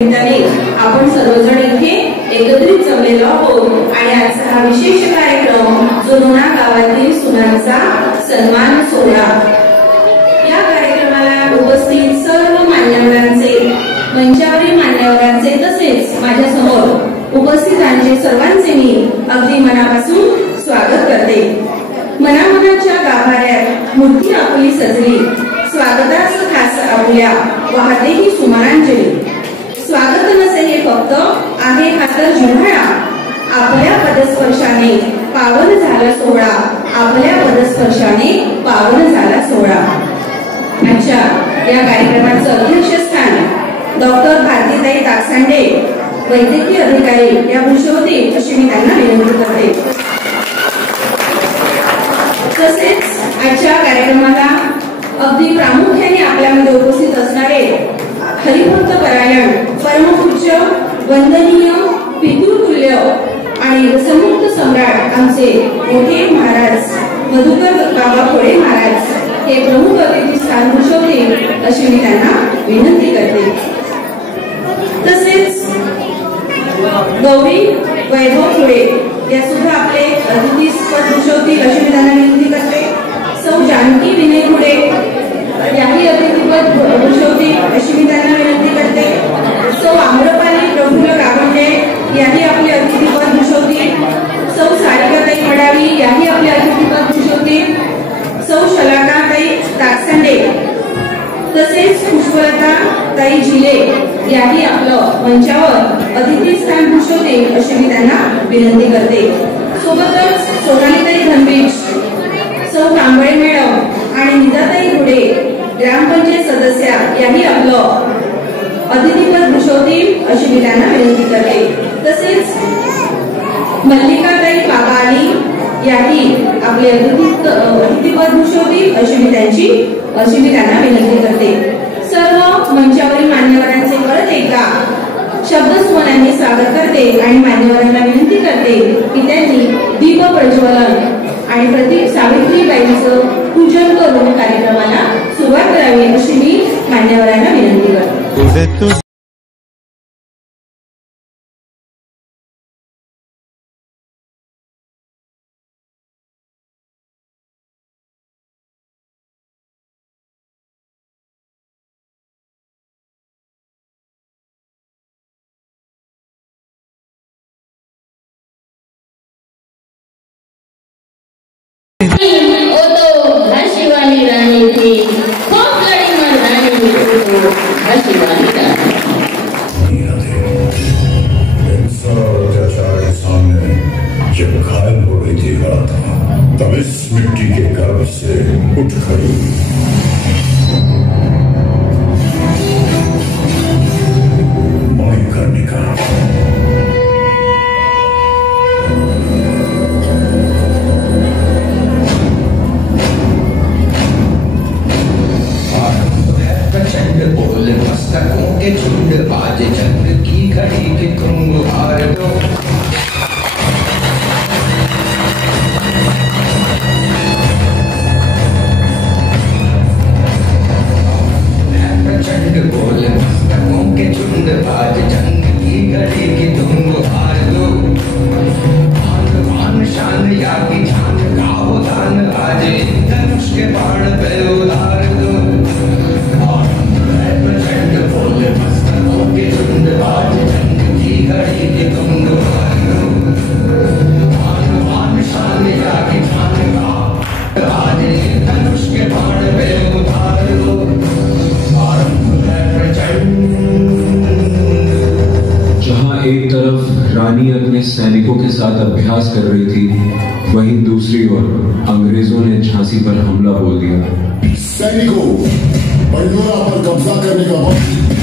आपण सर्वजण इथे एकत्रित जमलेलो आहोत आणि आजचा हा विशेष कार्यक्रम जो लोणा गावातील सुनांचा सन्मान सोहळा। या कार्यक्रमाला उपस्थित सर्व मान्यवरांचे, मंचावरील मान्यवरांचे तसेच माझ्या समोर उपस्थितांचे सर्वांचे मी अगदी मनापासून स्वागत करते। मनामनाच्या गाभाऱ्यात मूर्ती आपली सजली, स्वागतास खास आपुल्या वाहते ही सुमनांजली। स्वागत नसे हे फक्त आहे खातर जिव्हाळा, आपल्या पदस्पर्शाने पावन झाला सोहळा, आपल्या पदस्पर्शाने पावन झाला सोहळा। आजच्या या कार्यक्रमाचं अध्यक्षस्थान डॉक्टर भारतीताई ताकसांडे वैद्यकीय अधिकारी या भूषवतील अशी मी त्यांना विनंती करते। तसेच आजच्या कार्यक्रमाला अगदी प्रामुख्याने आपल्यामध्ये उपस्थित असणारे हरिभक्त परायण परमपूज्य वंदनीय पितृतुल्य आणि रसमुक्त सम्राट आमचे मोठे महाराज मधुकर बाबा खोडे महाराज हे प्रमुख अतिथी स्थान भूषवतील अशी मी त्यांना विनंती करते। तसेच गौरी वैभव खोडे या सुद्धा आपले अतिथी पद भूषवतील अशी मी त्यांना विनंती करते। सौ जानकी विनय खोडे याही अतिथीपद भूषवतील अशी मी त्यांना विनंती करते। सौ आम्रपाली प्रफुल्ल गावंडे याही आपले अतिथीपद भूषवतील। सौ सारिकाताई मडावी याही आपले अतिथीपद भूषवतील। सौ शलाकाताई ताकसांडे तसेच पुष्पलता ताई झिले याही आपलं मंचावर अतिथी स्थान भूषवतील अशी मी त्यांना विनंती करते। सोबतच सोनालीताई धनबीज, सौ कांबळे मॅडम आणि निताताई घुडे ग्रामपंचायत सदस्या याही आपलं अतिथीपद भूषवतील अशी मी त्यांना विनंती करते। तसेच मल्लिकाताई बाबाली याही आपले अतिथीपद भूषवतील अशी मी त्यांना विनंती करते। सर्व मंचावरील मान्यवरांचे परत एकदा शब्दस्वरांनी स्वागत करते आणि मान्यवरांना विनंती करते की त्यांनी दीप प्रज्वलन आणि सावित्रीबाईंचं पूजन करून कार्यक्रमाला सुरुवात करावी अशी मी मान्यवरांना विनंती करते। जब घायल हो गई थी तब इस मिट्टी के गर्भ से उठ खड़ी मणिकर्णिका। प्रचंड बोल मस्तकों के झुंड, आज चंद्र की घड़ी के तुम हार दो। बोल मस्तकों के झुंड, आज जंग की घड़ी की तुम हार दो। आन शान या की जान गाओ दान, आज धनुष के बाण पे उतार दो। प्रचंड बोल मस्तकों के झुंड, आज जंग की घड़ी की तुम हार दो। आन शान या की जान गाओ, आज धनुष के बाण पे उतार दो। जहां एक तरफ रानी अपने सैनिकों के साथ अभ्यास कर रही थी, वहीं दूसरी ओर अंग्रेजों ने झांसी पर हमला बोल दिया। सैनिकों, बंडोरा पर कब्जा करने का वक्त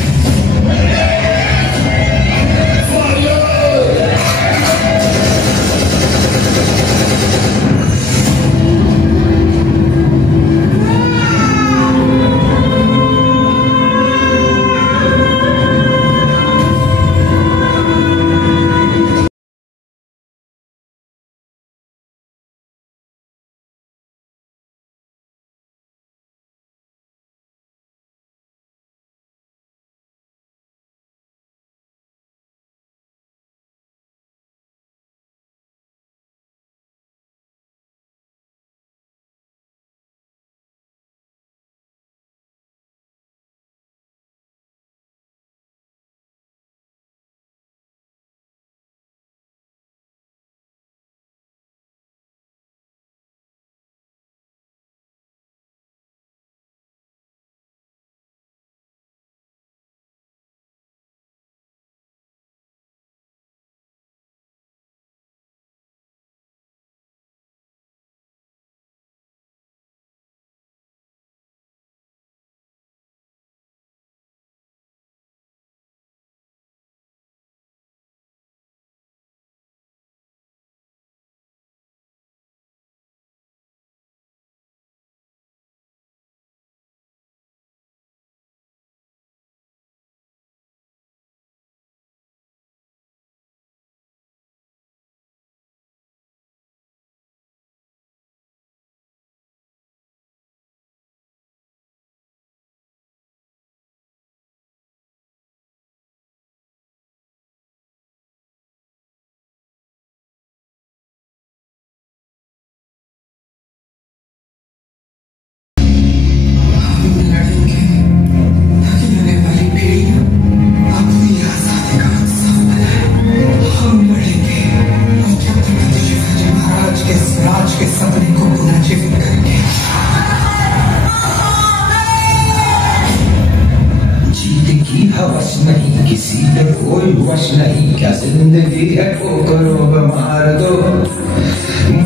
बख्श नहीं, क्या जिंदगी है ठोकरों पे मार दो।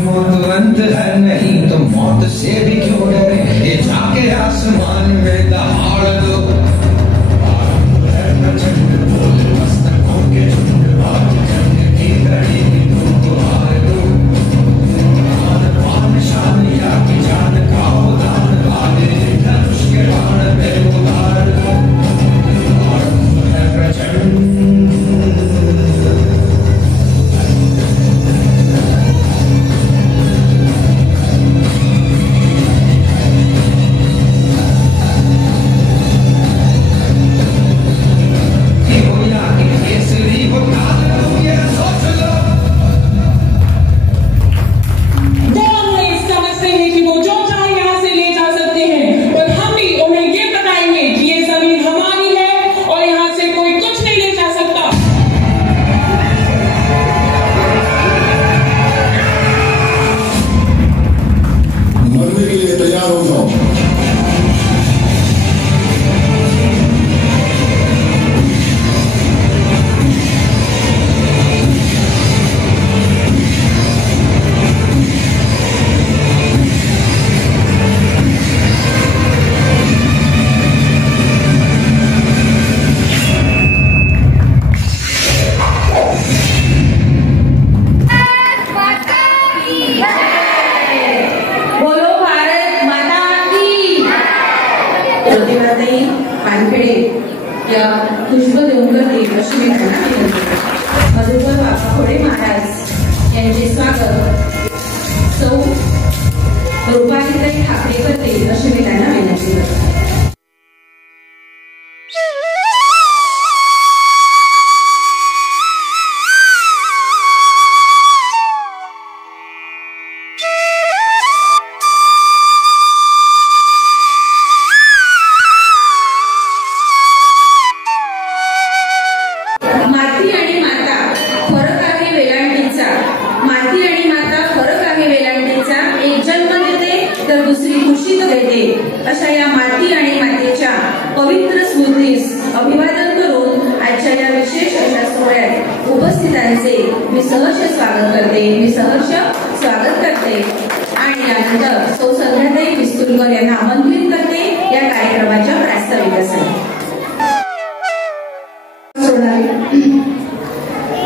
मौत अंत है नहीं तो मौत से भी क्यों डरे, ये जाके आसमान में दहाड़ दो। प्रचंड बोल मस्तकों के झुंड, आज जंग की घड़ी में तुमको हार दो। आन पान शान या की जान का उदान, आगे धनुष के बाण में उतार दो। आरंभ है प्रचंड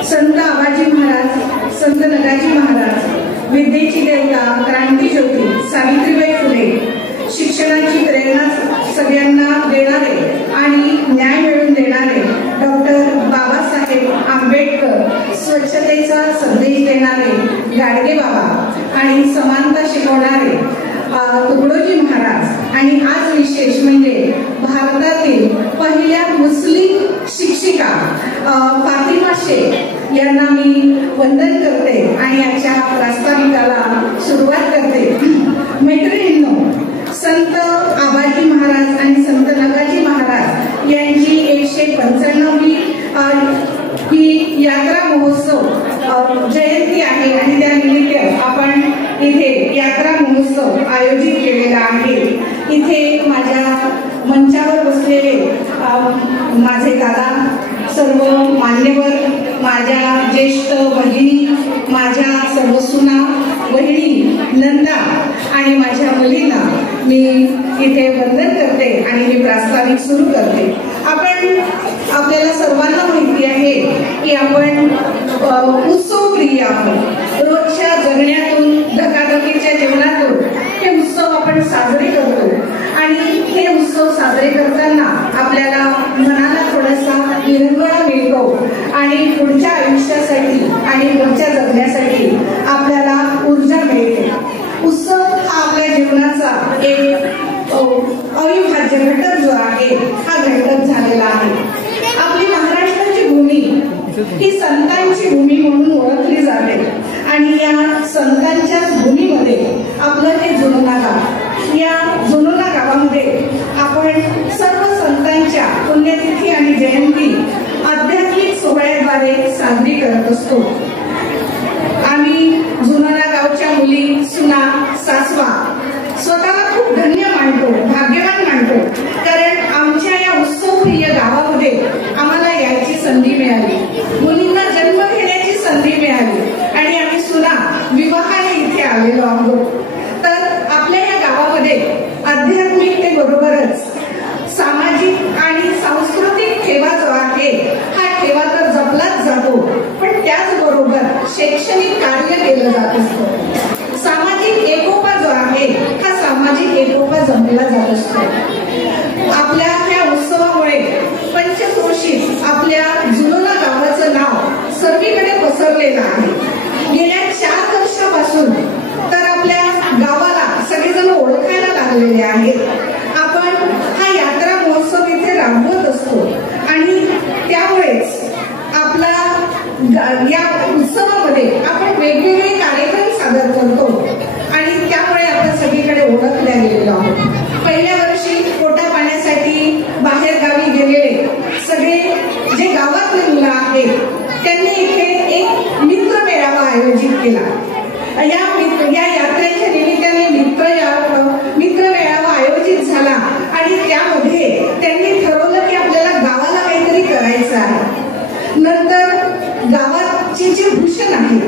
संत आबाजी महाराज, संत नगाजी महाराज, विद्येची देवता, क्रांती ज्योती सावित्रीबाई फुले, शिक्षणाची प्रेरणा सगळ्यांना देणारे आणि न्याय मिळवून देणारे डॉक्टर बाबासाहेब आंबेडकर, स्वच्छतेचा संदेश देणारे गाडगे बाबा आणि समानता शिकवणारे तुकडोजी महाराज आणि आज विशेष म्हणजे भारतातील पहिल्या मुस्लिम शिक्षिका फातिमा शेख यांना मी वंदन करते आणि आजच्या प्रास्ताविकाला सुरुवात करते. मैत्रिणींनो, संत आबाजी महाराज आणि संत नगाजी महाराज यांची 195वी ही यात्रा महोत्सव जयंती आहे आणि त्या निमित्त आपण इथे यात्रा महोत्सव आयोजित केलेला आहे. इथे माझ्या मंचावर बसलेले माझे दादा, सर्व मान्यवर, माझ्या ज्येष्ठ भगिनी, माझ्या सर्व सुना, वहिनी, नंदा आणि माझ्या मुलींना मी इथे वंदन करते आणि मी प्रास्ताविक सुरू करते. आपल्याला सर्वांना माहिती आहे की आपण उत्सव प्रिय आहोत. रोजच्या जगण्यातून, धकाधकीच्या जीवनातून हे उत्सव आपण साजरे करतो आणि हे उत्सव साजरे करताना आपल्याला मनाला थोडासा विरंगुळा मिळतो आणि पुढच्या आयुष्यासाठी आणि पुढच्या जगण्यासाठी आपल्याला ऊर्जा मिळते. उत्सव हा आपल्या जीवनाचा एक अविभाज्य घटक जो आहे हा घटक झालेला आहे. आपली महाराष्ट्राची भूमी ही संतांची भूमी म्हणून ओळखली जाते आणि या संतांच्याच भूमीमध्ये आपलं हे जुनोना गाव, या जुनोना गावामध्ये आपण सर्व संतांच्या पुण्यतिथी आणि जयंती आध्यात्मिक सोहळ्याद्वारे साजरी करत असतो. आम्ही जुनोना गावच्या मुली, सुना, सासवा स्वतःला खूप धन्य मानतो, भाग्यवान मानतो, कारण आमच्या या उत्सवप्रिय गावामध्ये आम्हाला यायची संधी मिळाली. विवाहाने इथे आलेलो आहोत. तर आपल्या या गावामध्ये आध्यात्मिकतेबरोबरच सामाजिक आणि सांस्कृतिक ठेवा जो आहे हा ठेवा तर जपलाच जातो, पण त्याचबरोबर शैक्षणिक कार्य केलं जात असतं. सामाजिक एकोपा जो आहे हा सामाजिक एकोपा जपला जात असतो. आपल्या ह्या उत्सवामुळे पंचक्रोशीत आपल्या जुनोना गावाचं नाव सर्वीकडे पसरलेलं आहे. गेल्या 4 वर्षापासून तर आपल्या गावाला सगळेजण ओळखायला लागलेले आहेत. आपण हा यात्रा महोत्सव इथे राबवत असतो आणि त्यामुळेच आपला या उत्सवामध्ये आपण वेगवेगळे कार्यक्रम सादर करतो आणि त्यामुळे आपण सगळीकडे ओळखल्या गेलेलो आहोत. पहिल्या वर्षी पोटा पाण्यासाठी बाहेर गावी गेलेले सगळे जे गावातले मुलं आहेत त्यांनी इथे एक मित्र मेळावा आयोजित केला. या यात्रेच्या निमित्ताने मित्र मेळावा आयोजित झाला आणि त्यामध्ये त्यांनी ठरवलं की आपल्याला गावाला काहीतरी करायचं आहे. नंतर गावाची जे भूषण आहे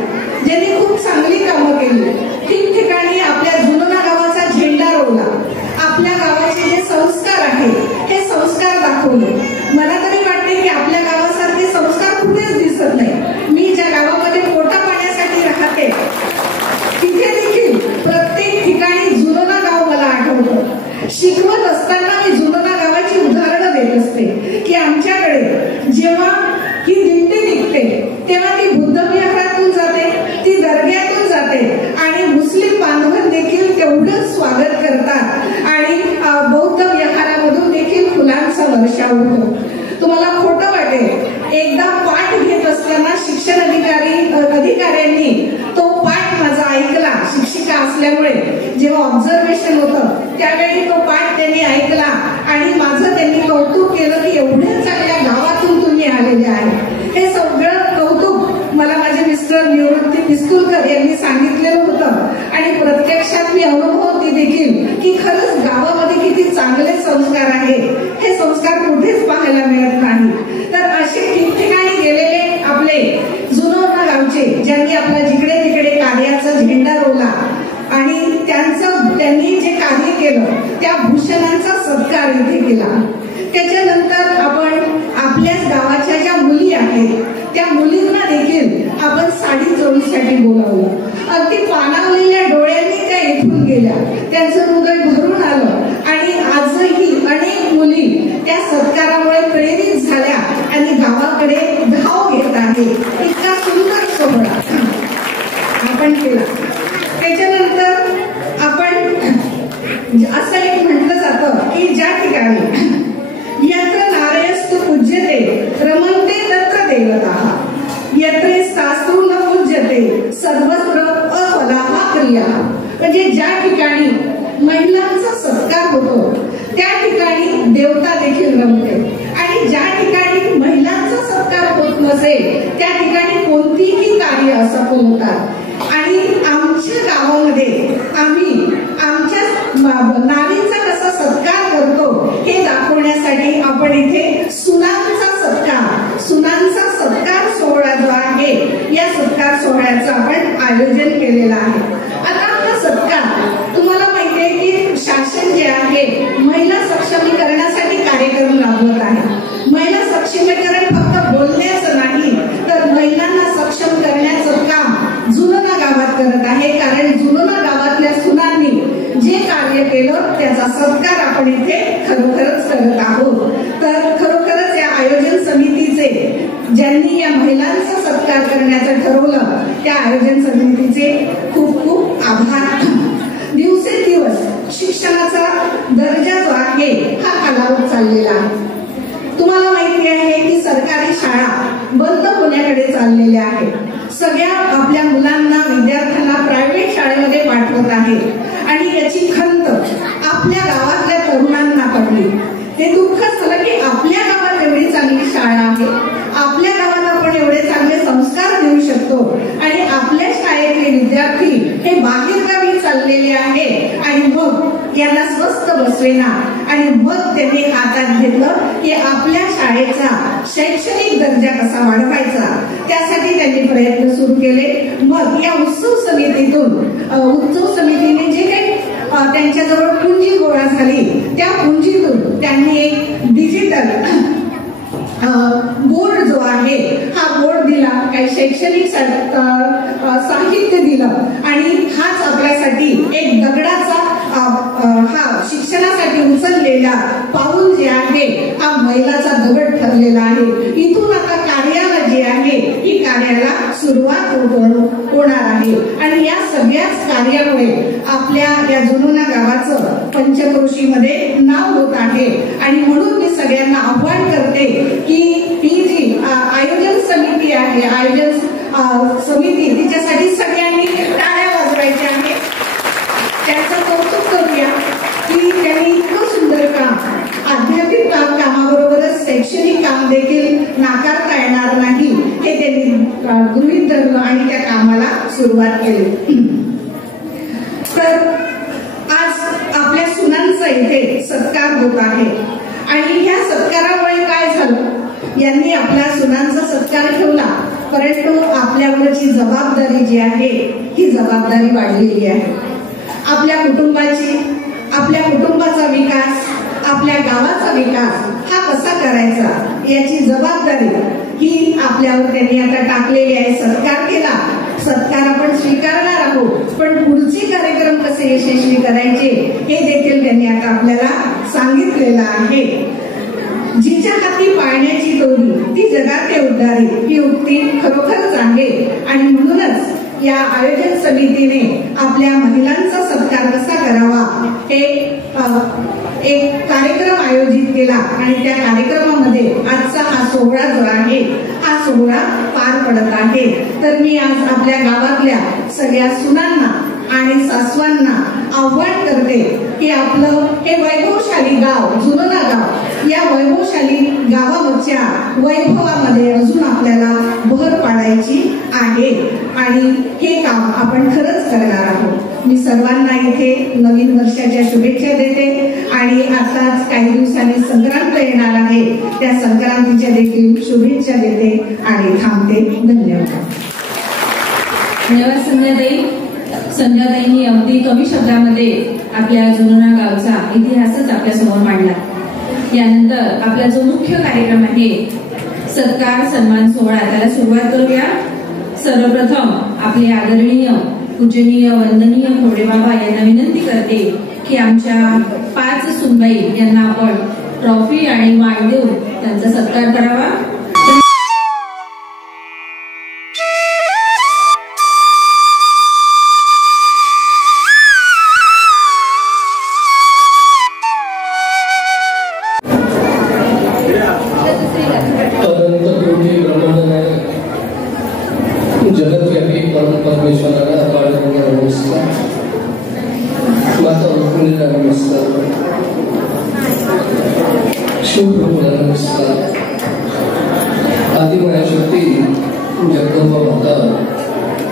ज्यांनी खूप चांगली कामं केली, ठिकठिकाणी आपल्या जुनोना गावाचा झेंडा रोवला, आपल्या गावाचे जे संस्कार आहेत हे संस्कार दाखवले. मला तरी वाटते की आपल्या गावासारखे संस्कार कुठेच दिसत नाही. मी ज्या गावामध्ये पोटा पाण्यासाठी राहते तिथे देखील प्रत्येक ठिकाणी जुनोना गाव मला आठवतं. शिकवत असताना मी जुनोना गावाची उदाहरणं देत असते की आमच्याकडे जेव्हा ही दिंडी निघते तेव्हा ती बुद्ध विहारातून जाते, ती दर्ग्यातून जाते आणि मुस्लिम बांधव देखील तेवढं स्वागत करतात आणि बौद्ध विहारामधून देखील फुलांचा वर्षाव होतो. तुम्हाला खोटं वाटेल, एकदा पाठ घेत असताना शिक्षण अधिकाऱ्यांनी तो पाठ माझा ऐकला. शिक्षिका असल्यामुळे जेव्हा ऑब्झर्वेशन होतं त्यावेळी तो पाठ त्यांनी ऐकला आणि माझं त्यांनी कौतुक केलं की एवढ्या चांगल्या गावातून तुम्ही आलेले आहे. हे सगळं कौतुक मला माझे मिस्टर निवृत्ती पिस्तुलकर यांनी सांगितलेलं होतं आणि प्रत्यक्षात मी अनुभवते देखील की खरंच गावामध्ये किती चांगले संस्कार आहेत. हे संस्कार कुठेच पाहायला मिळत नाही. तर असे ठिकठिकाणी गेलेले आपले जुनोना गावचे ज्यांनी आपला जिकडे तिकडे कार्याचा झेंडा रोवला आणि त्यांनी जे कार्य केलं त्या भूषणांचा सत्कार इथे केला. त्याच्यानंतर आपण आपल्याच गावाच्या ज्या मुली आहेत त्या मुलींना देखील आपण साडी जोडीसाठी बोलावलं. अगदी पाणावलेल्या डोळ्यांनी त्या इथून गेल्या, त्यांचं हृदय भरून आलं आणि आजही अनेक मुली त्या सत्कारामुळे प्रेरित झाल्या आणि गावाकडे धाव घेत आहेत. इतका सुंदर सोहळा आपण केला. त्याच्यानंतर आपण असं एक म्हटलं जातं की ज्या ठिकाणी यत्र नारयस्तु पूज्यते रमन्ते तत्र देवताः, यत्रे शास्त्रो न पूज्यते सर्वत्र अफलाः क्रिया. म्हणजे ज्या ठिकाणी महिलांचा सत्कार होतो त्या ठिकाणी देवता देखील रमते आणि ज्या ठिकाणी महिलांचा सत्कार होत नसेल त्या ठिकाणी कोणतीही कार्य असफल होतात. आणि आमच्या गावामध्ये आम्ही आमच्या नारींचा कसा सत्कार करतो हे दाखवण्यासाठी आपण इथे सुनांचा सत्कार सोहळा जो आहे या सत्कार सोहळ्याचं आपण आयोजन केलेलं आहे. आता हा सत्कार तुम्हाला माहिती आहे की शासन जे आहे महिला सक्षमीकरणासाठी कार्यक्रम राबवत आहे. महिला सक्षमीकरण फक्त बोलण्याचं नाही तर महिलांना सक्षम करण्याचं काम जुनोना गावात करत आहे. कारण जुनोना गावातल्या सुनांनी जे कार्य केलं त्याचा सत्कार आपण इथे खरोखरच करत आहोत. तर खरोखरच या आयोजन समितीचे ज्यांनी या महिलांचा सत्कार करण्याचं ठरवलं त्या आयोजन समितीचे खूप खूप आभार. दिवसेंदिवस शिक्षणाचा दर्जा जो आहे हा खालावत चाललेला आहे. तुम्हाला माहिती आहे की सरकारी शाळा बंद होण्याकडे चाललेल्या आहेत. सगळ्या आपल्या मुलांना विद्यार्थ्यांना प्रायव्हेट शाळेमध्ये पाठवत आहेत आणि याची खंत आपल्या गावातल्या तरुणांना पडली. ते दुःख झालं की आपल्या गावात एवढी चांगली शाळा आहे, आपल्या गावात आपण एवढे चांगले संस्कार देऊ शकतो आणि आपल्या शाळेतले विद्यार्थी हे बाहेरगावी चाललेले आहे आणि मग यांना स्वस्त बसवेना आणि मग त्यांनी हातात घेतलं की आपल्या शाळेचा शैक्षणिक दर्जा कसा वाढवायचा त्यासाठी त्यांनी प्रयत्न सुरू केले. मग या उत्सव समितीने जे काही त्यांच्याजवळ पुंजी गोळा झाली त्या पुंजीतून त्यांनी एक डिजिटल बोर्ड जो आहे हा बोर्ड दिला, काही शैक्षणिक साहित्य दिलं आणि हाच आपल्यासाठी एक दगडाचा हा शिक्षणासाठी उचललेला पाऊल जे आहे हा मैलाचा दगड ठरलेला आहे. इथून आता कार्याला जे आहे ही कार्याला सुरुवात होणार आहे आणि या सगळ्याच कार्यामुळे आपल्या या जुनोना गावाचं पंचक्रोशीमध्ये नाव होत आहे. आणि म्हणून मी सगळ्यांना आव्हान करते की ही जी आयोजन समिती आहे तिच्यासाठी सगळ्यांनी टाळ्या वाजवायच्या आहे. त्यांचं कौतुक करूया की त्यांनी इतकं सुंदर काम, आध्यात्मिक कामाबरोबरच शैक्षणिक काम देखील नाकारता येणार नाही हे त्यांनी गृहीत धरलं आणि त्या कामाला सुरुवात केली. तर आज आपल्या सुनांचा इथे सत्कार होत आहे आणि ह्या सत्कारामुळे काय झालं, यांनी आपल्या सुनांचा सत्कार ठेवला परंतु आपल्यावरची जबाबदारी जी आहे ही जबाबदारी वाढलेली आहे. आपल्या कुटुंबाचा विकास, आपल्या गावाचा विकास हा कसा करायचा याची जबाबदारी ही आपल्यावर त्यांनी आता टाकलेली आहे. सत्कार केला, सत्कार आपण स्वीकारणार आहोत पण पुढचे कार्यक्रम कसे यशस्वी करायचे हे देखील त्यांनी आता आपल्याला सांगितलेलं आहे. जिच्या हाती पाळण्याची दोरी ती जगाते उद्धारी ही उक्ती खरोखरच आहे आणि म्हणूनच या आयोजन समितीने आपल्या महिलांचा सत्कार कसा करावा हे एक कार्यक्रम आयोजित केला आणि त्या कार्यक्रमामध्ये आजचा हा सोहळा जो आहे हा सोहळा पार पडत आहे. तर मी आज आपल्या गावातल्या सगळ्या सुनांना आणि सासवांना आव्हान करते की आपलं हे वैभवशाली गाव जुनोना गाव, या वैभवशाली गावावरच्या वैभवामध्ये अजून आपल्याला भर पाडायची आहे आणि हे काम आपण खरंच करणार आहोत. मी सर्वांना इथे नवीन वर्षाच्या शुभेच्छा देते आणि आताच काही दिवसांनी संक्रांत येणार आहे त्या संक्रांतीच्या देखील शुभेच्छा देते आणि थांबते. धन्यवाद. धन्यवाद संध्याताई. संध्याताईंनी अगदी कमी शब्दामध्ये आपल्या जुनोना गावचा इतिहासच आपल्यासमोर मांडला. यानंतर आपला जो मुख्य कार्यक्रम आहे सत्कार सन्मान सोहळा त्याला सुरुवात करूया. सर्वप्रथम आपले आदरणीय पूजनीय वंदनीय खोडे बाबा यांना विनंती करते की आमच्या 5 सुनबाई यांना आपण ट्रॉफी आणि मान देऊन त्यांचा सत्कार करावा. जगतव्यापी परमेश्वराला बाळगणारा नमस्कार, माता रुक्मिणीला नमस्कार, शिवप्रभूला नमस्कार, आदिमाया शक्ती जगदंबा माता,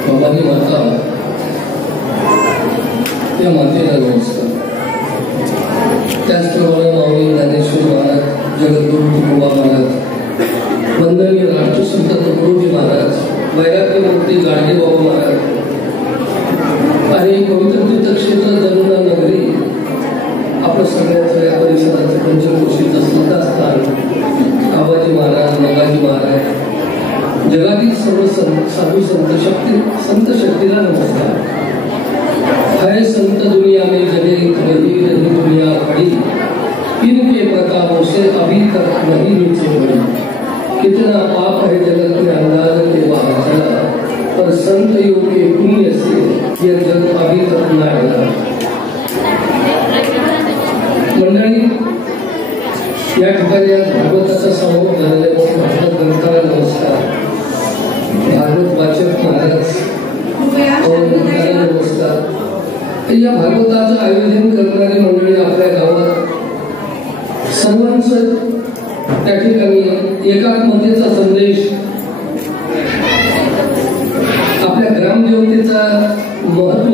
भवानी माता या मातेला नमस्कार. त्याचप्रमाणे माऊली ज्ञानेश्वर महाराज, जगद्गुरु तुकोबा महाराज, वंदनीय राष्ट्रसंत तुकडोजी महाराज, वैराग्यमूर्ती गाडगे बाबा महाराज आणि पवित्र तीर्थक्षेत्र जुनोना नगरी आपलं सगळ्या परिसराचं पंचक्रोशीचं श्रद्धास्थान आबाजी महाराज, नगाजी महाराज, जगातील सर्व साधू संत शक्तीला नमस्कार. है संत दुनिया में जगे रही दुनिया खड़ी, इनके प्रतापों से अभी तक नहीं नीचे पड़ी. कितना पाप है जगत में अंदाज के बाहर चला, पर संत योग के पुण्य से यह जग अभी तक न आया. मंडळी, या ठिकाणी आज भागवताचा समारोप झालेल्या भागवत ग्रंथाला नमस्कार, भागवत वाचक महाराज नमस्कार. या भागवताचं आयोजन करणारी मंडळी आपल्या गावात सर्वांचं त्या ठिकाणी एकात्मतेचा संदेश, आपल्या ग्रामदेवतेचा महत्व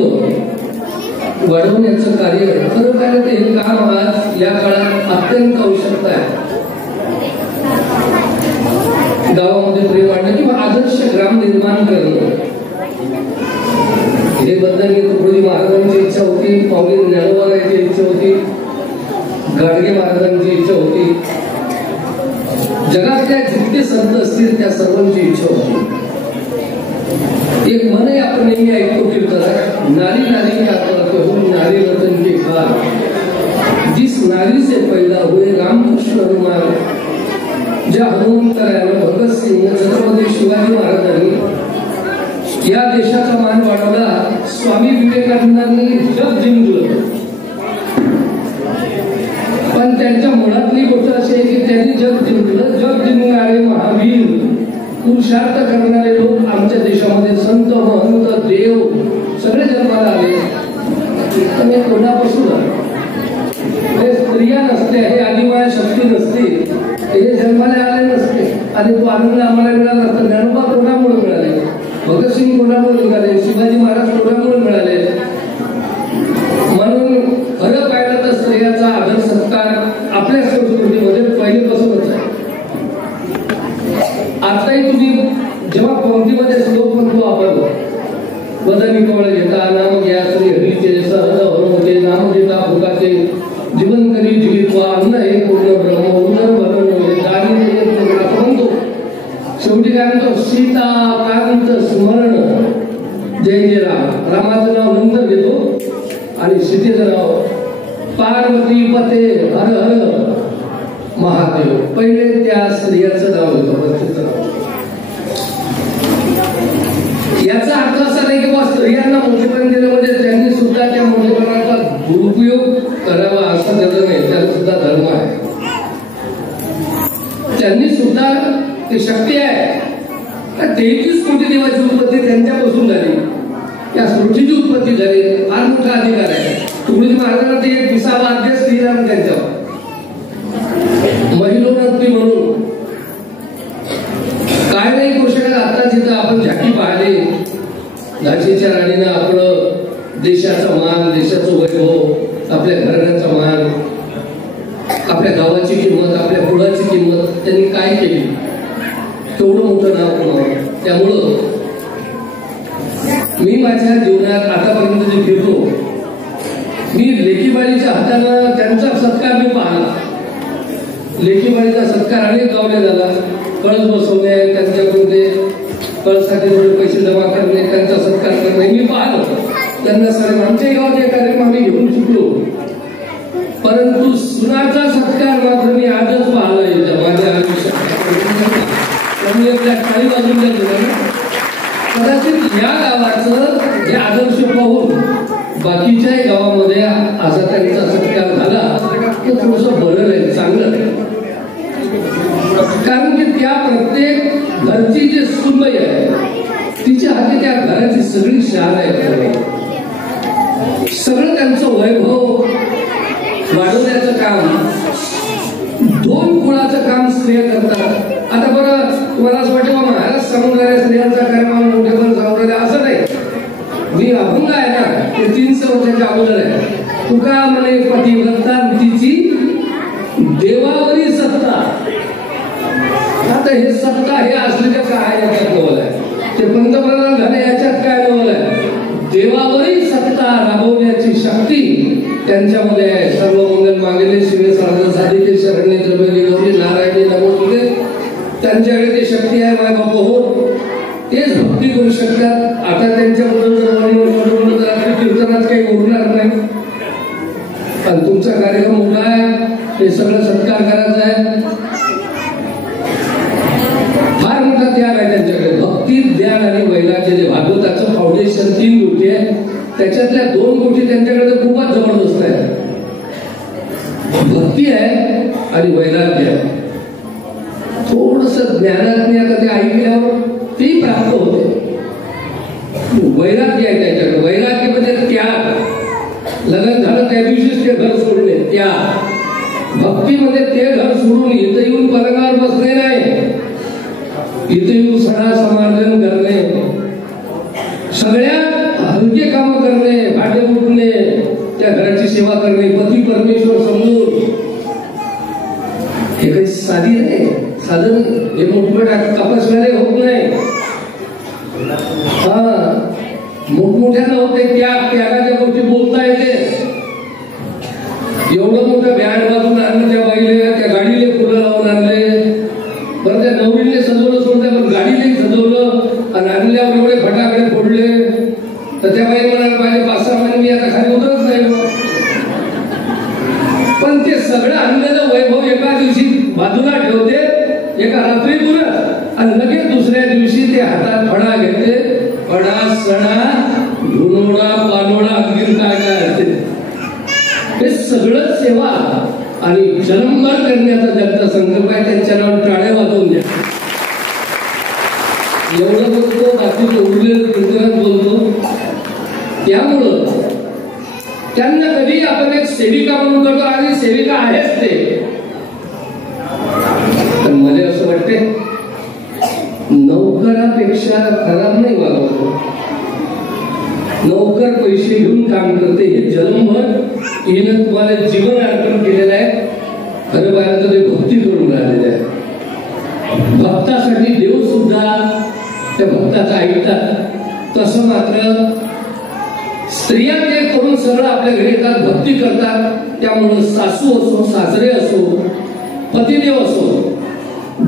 वाढवण्याचं कार्य खरं पाहिलं तर हे काम आज या काळात अत्यंत आवश्यकता आहे. गावामध्ये प्रेम वाटणं किंवा आदर्श ग्राम निर्माण करणं हे बंधनी तुकडोजी महाराजांची इच्छा होती, पावली ज्ञानोबाची इच्छा होती, गाडगे महाराजांची इच्छा होती, जगातल्या जितके संत असतील त्या सर्वांची इच्छा होती. एक मनही आपण नेहमी ऐकतो कीर्तनात, नारी नारी क्या करते हो नारी रतन के खाल, जिस नारी से पैदा हुए रामकृष्ण हनुमान. ज्या हनुमंतरायानं भगतसिंग छत्रपती शिवाजी महाराजांनी या देशाचा मान वाढवला, स्वामी विवेकानंदांनी जग जिंकलं, पण त्यांच्या मुळातली गोष्ट अशी आहे की त्यांनी जग जिंकलं. जग जिंकणारे महावीर पुरुषार्थ करणारे लोक आमच्या देशामध्ये संत महंत देव सगळे जन्माला आले. पण कोणापासून स्त्रिया नसते, हे आदिमाया शक्ती नसते, हे जन्माला आले नसते. आणि तो आनंद आम्हाला मिळाला असता. ज्ञानोबा कोणामुळे मिळाले, भगतसिंग कोणामुळे मिळाले, शिवाजी महाराज कोणामुळे मिळाले. म्हणून खरं पाहिलं तर स्त्रियाचा आदर सत्कार आपल्या संस्कृतीमध्ये पहिलेपासूनच आहे. आताही तुम्ही जेव्हा पंक्तीमध्ये श्लोक म्हणतो आपण, वदनी कवळ घेता नाम घ्या श्री हरीचे सहज होते, नाम घेता भुगाचे जीवन करी जीवित्वा, अन्न हे पूर्ण ब्रह्म उदर बनवले दानी म्हणतो. शेवटी काय म्हणतो, सीता कांत स्मरण जय जय राम. रामाचं नाव नंतर घेतो आणि सीतेचं नाव पार्वती पते हर हर महादेव. पहिले त्या स्त्रियाचं नाव घेतो, पतीचं नाव. याचा अर्थ असा नाही की स्त्रियांना मोठेपण दिलं म्हणजे त्यांनी सुद्धा त्या मोठेपणाचा दुरुपयोग करावा असं त्याचं नाही. त्याला सुद्धा धर्म आहे, त्यांनी सुद्धा ती शक्ती आहे. 33 कोटी देवाची उत्पत्ती त्यांच्यापासून झाली, या सृष्टीची उत्पत्ती झाली. फार मोठा अधिकार आहे. तुकडोजी महाराजांना ते एक विसावा अध्यास लिहिला ना त्यांच्यावर, महिलोन्नती म्हणून. काय नाही करू शकत. आता जिथं आपण झाकी पाहिले, झाशीच्या राणीनं आपलं देशाचा मान, देशाचं वैभव, आपल्या घराण्याचा मान, आपल्या गावाची किंमत, आपल्या कुळाची किंमत त्यांनी काय केली, तेवढं मोठं नाव कमावलं. त्यामुळं मी माझ्या जीवनात आतापर्यंत जे फिरतो, मी लेकीबाळीच्या हातानं त्यांचा सत्कार मी पाहिला. लेकीबाळीचा सत्कार अनेक गावले झाला. कळस बसवणे, त्यांच्याकडून ते कळसाठी थोडे पैसे जमा करणे, त्यांचा सत्कार करणे मी पाहिलं. त्यांना सगळे आमच्या गावात कार्यक्रम आम्ही घेऊन चुकलो, परंतु सुनाचा सत्कार मात्र मी आजच पाहिला माझ्या आयुष्यात. त्यामुळे त्या काही बाजूला कदाचित या गावाचं हे आदर्श पाहून बाकीच्याही गावामध्ये असा त्यांचा सत्कार झाला तर थोडस बरं राहील, चांगलं राहील. कारण की त्या प्रत्येक घरची जी सुनबाई आहे तिच्या हाती त्या घराची सगळी शान आहे. सगळं त्यांचं वैभव वाढवण्याचं काम, 2 कुळाचं काम स्त्रिया करतात. आता बरं तुम्हाला असं वाटतं महाराज सांगून राहिले स्त्रियांचा कार्यक्रम मोठे पण सांगून राहिले, असं नाही. मी अभंग आहे ना, ते 300 वर्षाच्या अगोदर आहे. तुका म्हणे पतिव्रता तिची देवावरी सत्ता. आता हे सत्ता हे असलेल्या काय याच्यात नवल आहे, ते पंतप्रधान झाले याच्यात काय नवल आहे. देवावरी सत्ता राबवण्याची शक्ती त्यांच्यामध्ये आहे. सर्व मंगल मागेले शिवे साधन साधिके शरण्य द्रव्य गौरी नारायणी नमोस्तुते. त्यांच्याकडे ते शक्ती आहे. माय बाबा हो, तेच भक्ती करू शकतात. आता त्यांच्याबद्दल जर कीर्तनात काही उरणार नाही. आणि तुमचा कार्यक्रम मोठा आहे, हे सगळं सत्कार करायचं आहे. फार मोठा त्याग आहे त्यांच्याकडे. भक्ती, ज्ञान आणि वैराग्य, जे भागवताचं फाउंडेशन 3 गोष्टी आहे, त्याच्यातल्या 2 गोष्टी त्यांच्याकडे खूपच जबरदस्त आहे. भक्ती आहे आणि वैराग्य आहे. थोडस ज्ञानात आता ते ऐकल्यावर तेही प्राप्त होते. वैराग्य आहे त्याच्याकडे. वैराग्य म्हणजे त्याग. लग्न झालं त्या दिवशीच ते घर सोडणे, त्याग. भक्तीमध्ये ते घर सोडून इथं येऊन पलंगावर बसणे नाही, इथे येऊन सणा समार्जन करणे, सगळ्यात हलके काम करणे, भांडे उठणे, त्यागाच्या गोष्टी बोलता येते. एवढं मोठं बँड वाजून आणलं त्या बाईले, त्या गाडीले फुलं लावून आणले, बरं त्या नवरीने सजवलं सोडलं, पण गाडीने सजवलं आणि आणल्यावर एवढे फटाकडे फोडले. तर त्या बाई म्हणायला पाहिजे 5-6 महिने मी आता खाली उतरत नाही. पण ते सगळं आणलेलं वैभव एका दिवशी बाजूला ठेवते, एका रात्रीतूनच, आणि लगेच दुसऱ्या दिवशी ते हातात फडा घेते. फडा, सणा, धुनोडा, पानोडा, अगदी काय काय असते हे सगळं सेवा आणि जन्मभर करण्याचा ज्यांचा संकल्प आहे त्यांच्या नावावर टाळ्या वाजवून द्या. एवढं बोलतो, बाकीचं उरलेलं कीर्तनात बोलतो. त्यामुळं त्यांना कधी आपण एक सेविका म्हणून करतो, आणि सेविका आहेच ते. पण मला असं वाटते नोकरापेक्षा खराब नाही वागवतो. नोकर पैसे घेऊन काम करते, हे जन्मभर हिनं तुम्हाला जीवन अर्पण केलेलं आहे. खरं पाहिलं ते भक्ती करून राहिलेलं आहे. भक्तासाठी देव सुद्धा त्या भक्ताचं ऐकतात. तसं मात्र स्त्रिया ते करून सगळं आपल्या घरी येतात, भक्ती करतात. त्यामुळं सासू असो, सासरे असो, पतिदेव असो,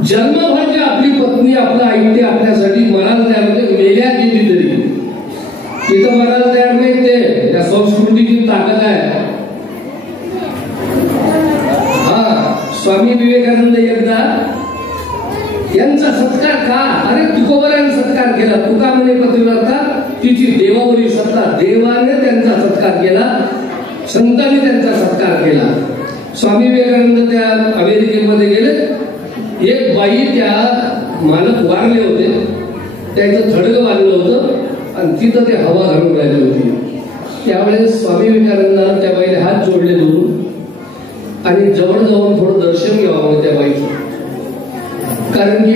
जन्मभर जे आपली पत्नी आपलं ऐकते आपल्यासाठी, मराला त्यामध्ये मेल्या गेली तरी तिथं मराला तयार नाही. ते त्या संस्कृतीची ताकद आहे. स्वामी विवेकानंद एकदा यांचा सत्कार का, अरे तुकोबराने सत्कार केला. तुका म्हणे पतिव्रता तिची देवावरील सत्ता, देवाने त्यांचा सत्कार केला, संतांनी त्यांचा सत्कार केला. स्वामी विवेकानंद त्या अमेरिकेमध्ये गेले. एक बाई, त्या मालक वारले होते, त्याचं थडगं वाढलं होतं आणि तिथं ते हवा घालून राहिली होती. त्यावेळेस स्वामी विवेकानंदांना त्या बाईने हात जोडले धरून आणि जवळ जाऊन थोडं दर्शन घ्यावं त्या बाईचं. कारण की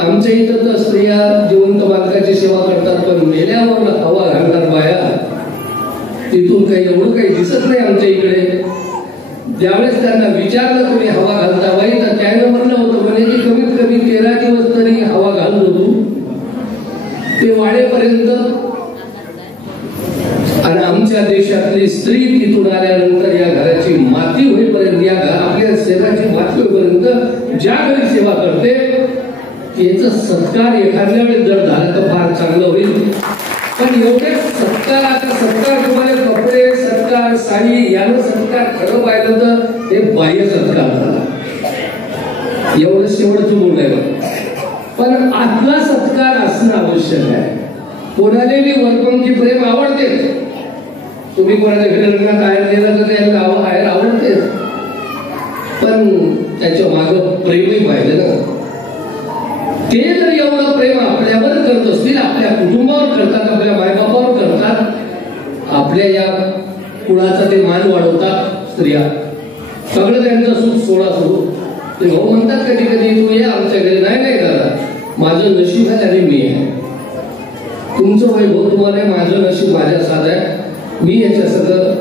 आमच्या इथं तर स्त्रिया जिवंत बालकाची सेवा करतात, पण मेल्यावर हवा घालणार बाया तिथून काही एवढं काही दिसत नाही आमच्या इकडे. ज्यावेळेस त्यांना विचारलं तुम्ही हवा घालता बाई, तर त्यानं म्हणलं होतं म्हणे की कमीत कमी 13 दिवस तरी हवा घालत होतो ते वाढेपर्यंत. आणि आमच्या देशातली स्त्री तिथून आल्यानंतर या घराची माती होईपर्यंत, या आपल्या शरीराची माती होईपर्यंत ज्या घरी सेवा करते याचा सत्कार एखाद्या वेळेस जर झाला तर फार चांगलं होईल. पण एवढे सत्कार, आता सत्कार तुम्हाला कपडे, सत्कार साडी, यानं सत्कार खरं पाहिलं तर हे बाह्य सत्कार झाला, एवढं शेवटचं बोलायला. पण आतला सत्कार असणं आवश्यक आहे. कोणाला बी वरपंक्ती प्रेम आवडते. तुम्ही कोणाच्या घरी लग्नात आयर गेला तर त्याला आयर आवडते, पण त्याच्या मागं प्रेमही पाहिजे ना. ते जर एवढं प्रेम आपल्यावर करत असतील, आपल्या कुटुंबावर करतात, आपल्या मायबापावर करतात, आपल्या या कुळाचा ते मान वाढवतात स्त्रिया, सगळं त्यांचं सुख सोळा सुरू. ते भाऊ म्हणतात कधी कधी तू ये आमच्या घरी. नाही नाही दादा, माझं नशीब आहे आणि मी आहे. तुमचं वैभव तुम्हाला, माझं नशीब माझ्या साथ आहे. मी याच्या सगळं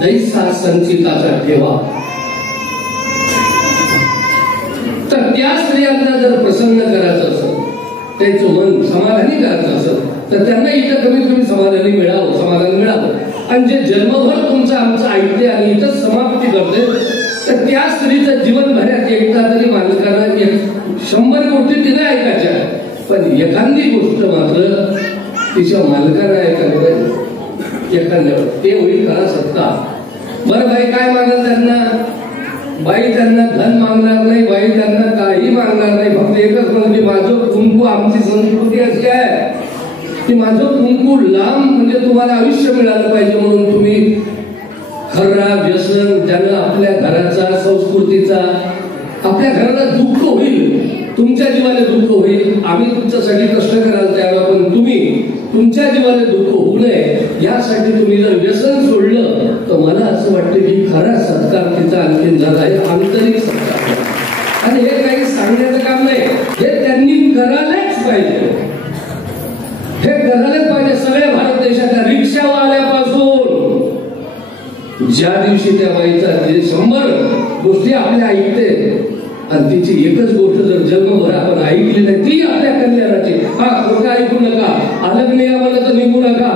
दैसा संचिताचा ठेवा. तर त्या स्त्रियांना जर प्रसन्न करायचं असेल, त्यांचं मन समाधानी करायचं असेल, तर त्यांना इथं कमीत कमी समाधानी मिळावं, समाधान मिळावं. आणि जे जन्मभर तुमचं आमचं ऐकते आणि इथं समाप्ती करते, तर त्या स्त्रीचं जीवनभरात एकदा तरी मालकानं 100 गोष्टी तिने ऐकायच्या, पण एखादी गोष्ट मात्र तिच्या मालकानं ऐकायला पाहिजे. एखाद्यावर ते होईल खरा सत्ता. बरं बाई काय मागेल त्यांना? बाई त्यांना धन मागणार नाही, बाई त्यांना काही मागणार नाही. फक्त एकच म्हणजे माझं कुंकू. आमची संस्कृती अशी आहे की माझं कुंकू लांब, म्हणजे तुम्हाला आयुष्य मिळालं पाहिजे म्हणून तुम्ही खर्रा व्यसन ज्यानं आपल्या घराचा, संस्कृतीचा, आपल्या घराला दुःख होईल, तुमच्या जीवाला दुःख होईल. आम्ही तुमच्यासाठी कष्ट करायला तयार, पण तुम्ही तुमच्या जीवाला दुःख होऊ नये यासाठी तुम्ही जर व्यसन सोडलं, तर मला असं वाटतं की खरा सत्कार तिचा आणखीन झाला आहे, आंतरिक सत्कार. आणि हे काही सांगण्याचं काम नाही, हे त्यांनी करायलाच पाहिजे. हे करायलाच पाहिजे. सगळ्या भारत देशातल्या रिक्षावाल्यापासून ज्या दिवशी त्या बाईचा 100 गोष्टी आपल्या ऐकते आणि तिची एकच गोष्ट जर जन्मभर आपण ऐकली नाही, ती आपल्या कल्याणाची. हा खोटं ऐकू नका, अलग नाही आम्हाला तर निघू नका.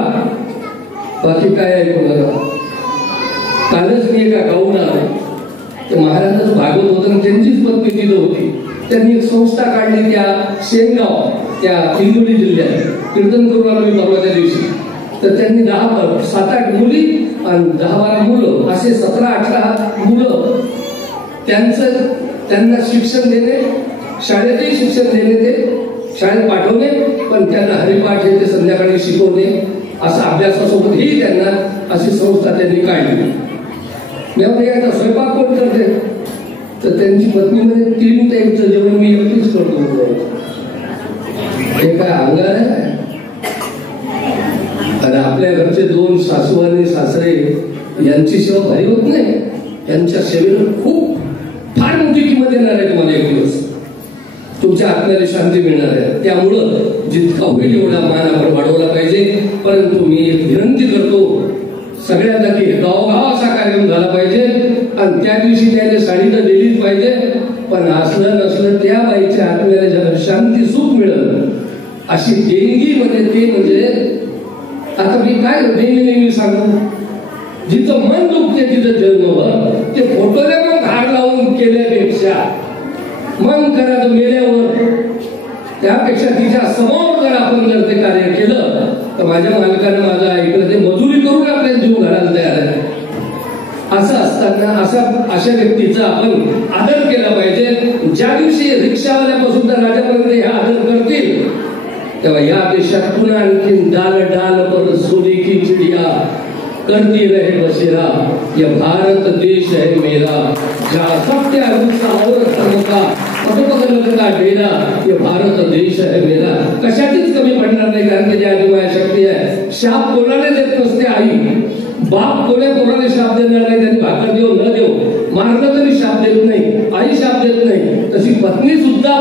बाकी काय आहे कोणाला. कालच मी एका गाऊन आलो, ते महाराजच भागवत होतं, त्यांचीच पत्नी तिथं होती. त्यांनी एक संस्था काढली त्या शेनगाव, त्या हिंगोली जिल्ह्यात. कीर्तन करून आलो मी परवाच्या दिवशी. तर त्यांनी 7-8 मुली आणि 10-12 मुलं, असे 17-18 मुलं, त्यांना शिक्षण देणे, शाळेतही शिक्षण देणे, ते शाळेत पाठवणे, पण त्यांना हरिपाठ हे ते संध्याकाळी शिकवणे, असा अभ्यासासोबतही त्यांना अशी संस्था त्यांनी काढली. मी स्वयंपाक कोण करते, तर त्यांची पत्नी म्हणजे 3 टाईमचं जेवण मी एकटीच करतो. हे काय अंगार आहे. आणि आपल्या घरचे 2 सासू आणि सासरे यांची सेवा भारी होत नाही. यांच्या सेवेला खूप फार मोठी किंमत येणार आहे तुम्हाला. एक दिवस तुमच्या आत्म्याला शांती मिळणार आहे. त्यामुळं जितका होईल एवढा मान आपण वाढवला पाहिजे. परंतु मी एक विनंती करतो सगळ्यांना की गावोगाव असा कार्यक्रम झाला पाहिजे. आणि त्या दिवशी त्याने साडी तर दिलीच पाहिजे, पण असलं नसलं त्या बाईच्या आत्म्याला ज्याला शांती सुख मिळेल अशी देणगी म्हणजे ते म्हणजे आता मी काय नेहमी सांगू, जिथं मन दुखते तिथं जन्मभर. ते फोटोला मग धाड लावून केल्यापेक्षा मन करा मेल्यावर, त्यापेक्षा तिच्या समोर जर आपण जर ते कार्य केलं तर माझ्या मालकानं माझं ऐकलं, ते मजुरी करून आपल्याला जीव घालायला तयार आहे. असं असताना अशा व्यक्तीचा आपण आदर केला पाहिजे. ज्या दिवशी रिक्षावाल्यापासून तर राजापर्यंत हे आदर करतील, तेव्हा या देशात पुन्हा आणखी डाल डाल पर सोने की चिड़िया करती रहे बसेरा, ये भारत देश है मेरा, जहाँ सत्य अहिंसा और धर्म का पदोपद का डेरा, ये भारत देश है मेरा. कशाचीच कमी पडणार नाही, कारण की ज्या दिवाळी शक्ती आहे. शाप कोणाला देत नसते आई, बाप कोणाला शाप देणार नाही. त्यांनी भाकर देऊ न देऊ, मारलं तरी शाप देत नाही, आई शाप देत नाही. तशी पत्नी सुद्धा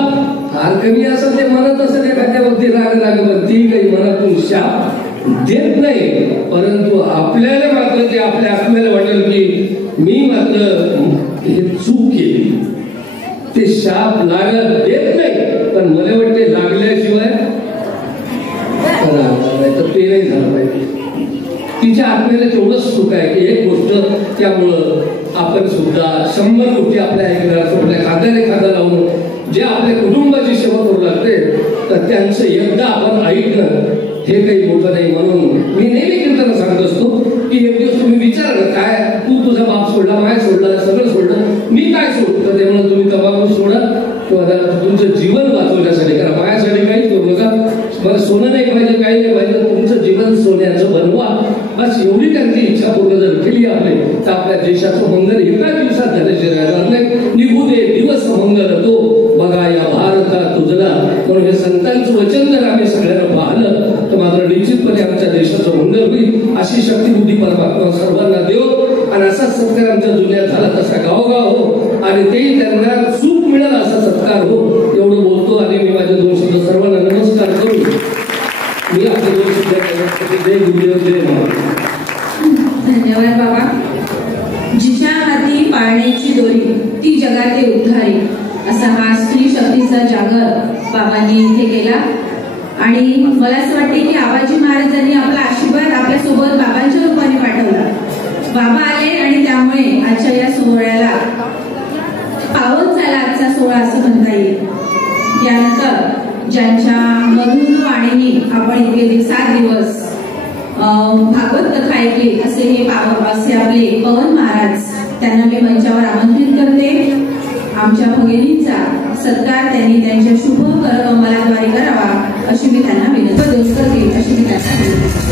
फार कमी असं ते म्हणत असत एखाद्यावरती राग ती काही मनातून शाप देत नाही. परंतु आपल्याला मात्र ते आपल्या आत्म्याला वाटेल की मी मात्र हे चूक केली, ते शाप लागत देत नाही. पण मला वाटते लागल्याशिवाय तर ते नाही झालं पाहिजे. तिच्या आत्म्याला तेवढंच सुख आहे की एक गोष्ट, त्यामुळं आपण सुद्धा 100 कोटी आपल्या ऐकणार खांद्याने खांदा लावून जे आपल्या कुटुंबाची सेवा करू लागते, तर त्यांचं एकदा आपण ऐकणं हे काही मोठं नाही. म्हणून मी नेहमी कीर्तन सांगत असतो की एक दिवस तुम्ही विचारा काय तू तुझा बाप सोडला, माय सोडला, सगळं सोडलं, मी काय सोडतो. त्यामुळे तुम्ही तंबाखू सोडा किंवा तुमचं जीवन वाचवण्यासाठी करा, माझ्यासाठी काहीच करू नका. मला सोनं नाही पाहिजे, काही नाही पाहिजे, तुमचं जीवन सोन्याचं बनवा. बस एवढी त्यांची इच्छा पूर्ण जर केली आपले, तर आपल्या देशाचं मंगल एका दिवसात झाल्याशिवाय राहणार नाही. निघू दे दिवस मंगल तो बघा या भारता तुझला. म्हणून हे संतांचं वचन जर आम्ही सगळ्यांना पाहिलं तर मात्र निश्चितपणे आमच्या देशाचं मंगल होईल. अशी शक्ती बुद्धी परमात्मा सर्वांना देव. आणि असाच सत्कार आमच्या जुन्यात झाला तसा गावोगाव हो, आणि तेही त्यांना सुख मिळेल असा सत्कार हो. एवढं बोलतो आणि मी माझे 2 शब्द सर्वांना नमस्कार करून मी आपले 2 शब्द जय गुरुदेव जय महाराज. धन्यवाद बाबा. जिच्या हाती पाळण्याची दोरी ती जगाते उद्धारी, असा हा स्त्री शक्तीचा जागर बाबांनी इथे केला. आणि मला असं वाटते की आबाजी महाराजांनी आपला आशीर्वाद आपल्यासोबत बाबांच्या रूपाने पाठवला. बाबा आले आणि त्यामुळे आजच्या या सोहळ्याला पावन झाला आजचा सोहळा असं म्हणता येईल. यानंतर ज्यांच्या मधुर वाणीने आपण इतके 7 दिवस भागवत कथा ऐकली असे आपले पवन महाराज, त्यांना मी मंचावर आमंत्रित करते. आमच्या भगिनींचा सत्कार त्यांनी त्यांच्या शुभ करकमलाद्वारे करावा अशी मी त्यांना विनंती करते. अशी मी त्यांना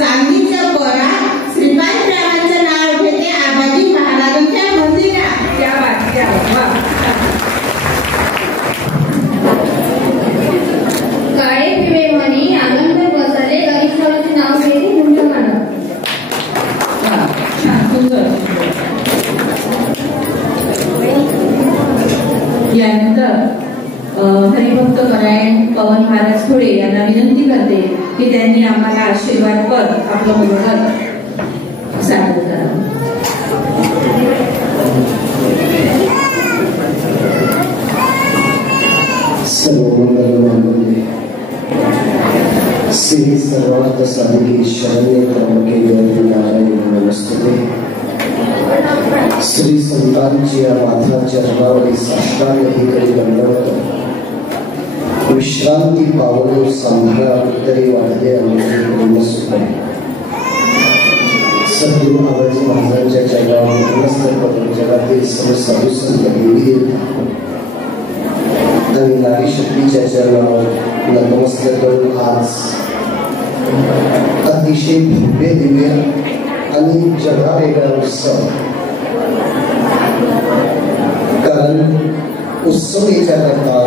चांदीच्या पोरात श्रीपादरावांचं नाव घेते आबाजी महाराजांच्या मंदिरात. त्या वाटत्या काळे पिवे म्हणी आगंतर बसले गणेश्वराचे नाव घेते गुंजमाना. छान सुंदर. यानंतर हरिभक्त परायण पवन महाराज थोडे यांना विनंती करते की त्यांनी आम्हाला आशीर्वादपर आपलं मनोगत सादर करावं. सर्वमंगलमांगल्ये श्री सर्वार्थ साधिके शरण्ये त्र्यंबके गौरी नारायणी नमस्तुते. श्री संतांची या माझ्या चरणावरी साष्टांग ही करी दंडवत विश्रांती पावलो सांभाळा तरी वाढले अनुभव सुख. सद्गुरू आबाजी महाराजांच्या चरणावर नमस्कार करून जगातील सर्व साधू संत आणि नारी शक्तीच्या चरणावर नतमस्तक करून आज अतिशय भव्य दिव्य आणि जगावेगळा उत्सव. कारण उत्सव याच्याकरता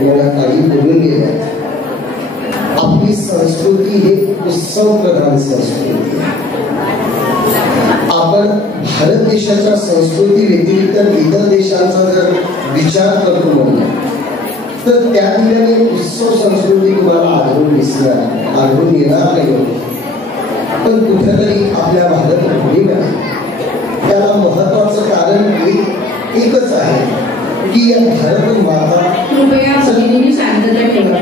मला काही बोलून गेल्या. आपली संस्कृती ही उत्सव प्रधान संस्कृती. आपण भारत देशाच्या संस्कृती व्यतिरिक्त इतर देशांचा जर विचार करतो म्हणून तर त्या ठिकाणी उत्सव संस्कृती तुम्हाला आढळून येणार नाही. पण कुठेतरी आपल्या भारत भूमीमध्ये त्याला महत्वाचं कारण एकच आहे की या भारत माता कृपया भगिनींनी शांतता ठेवा.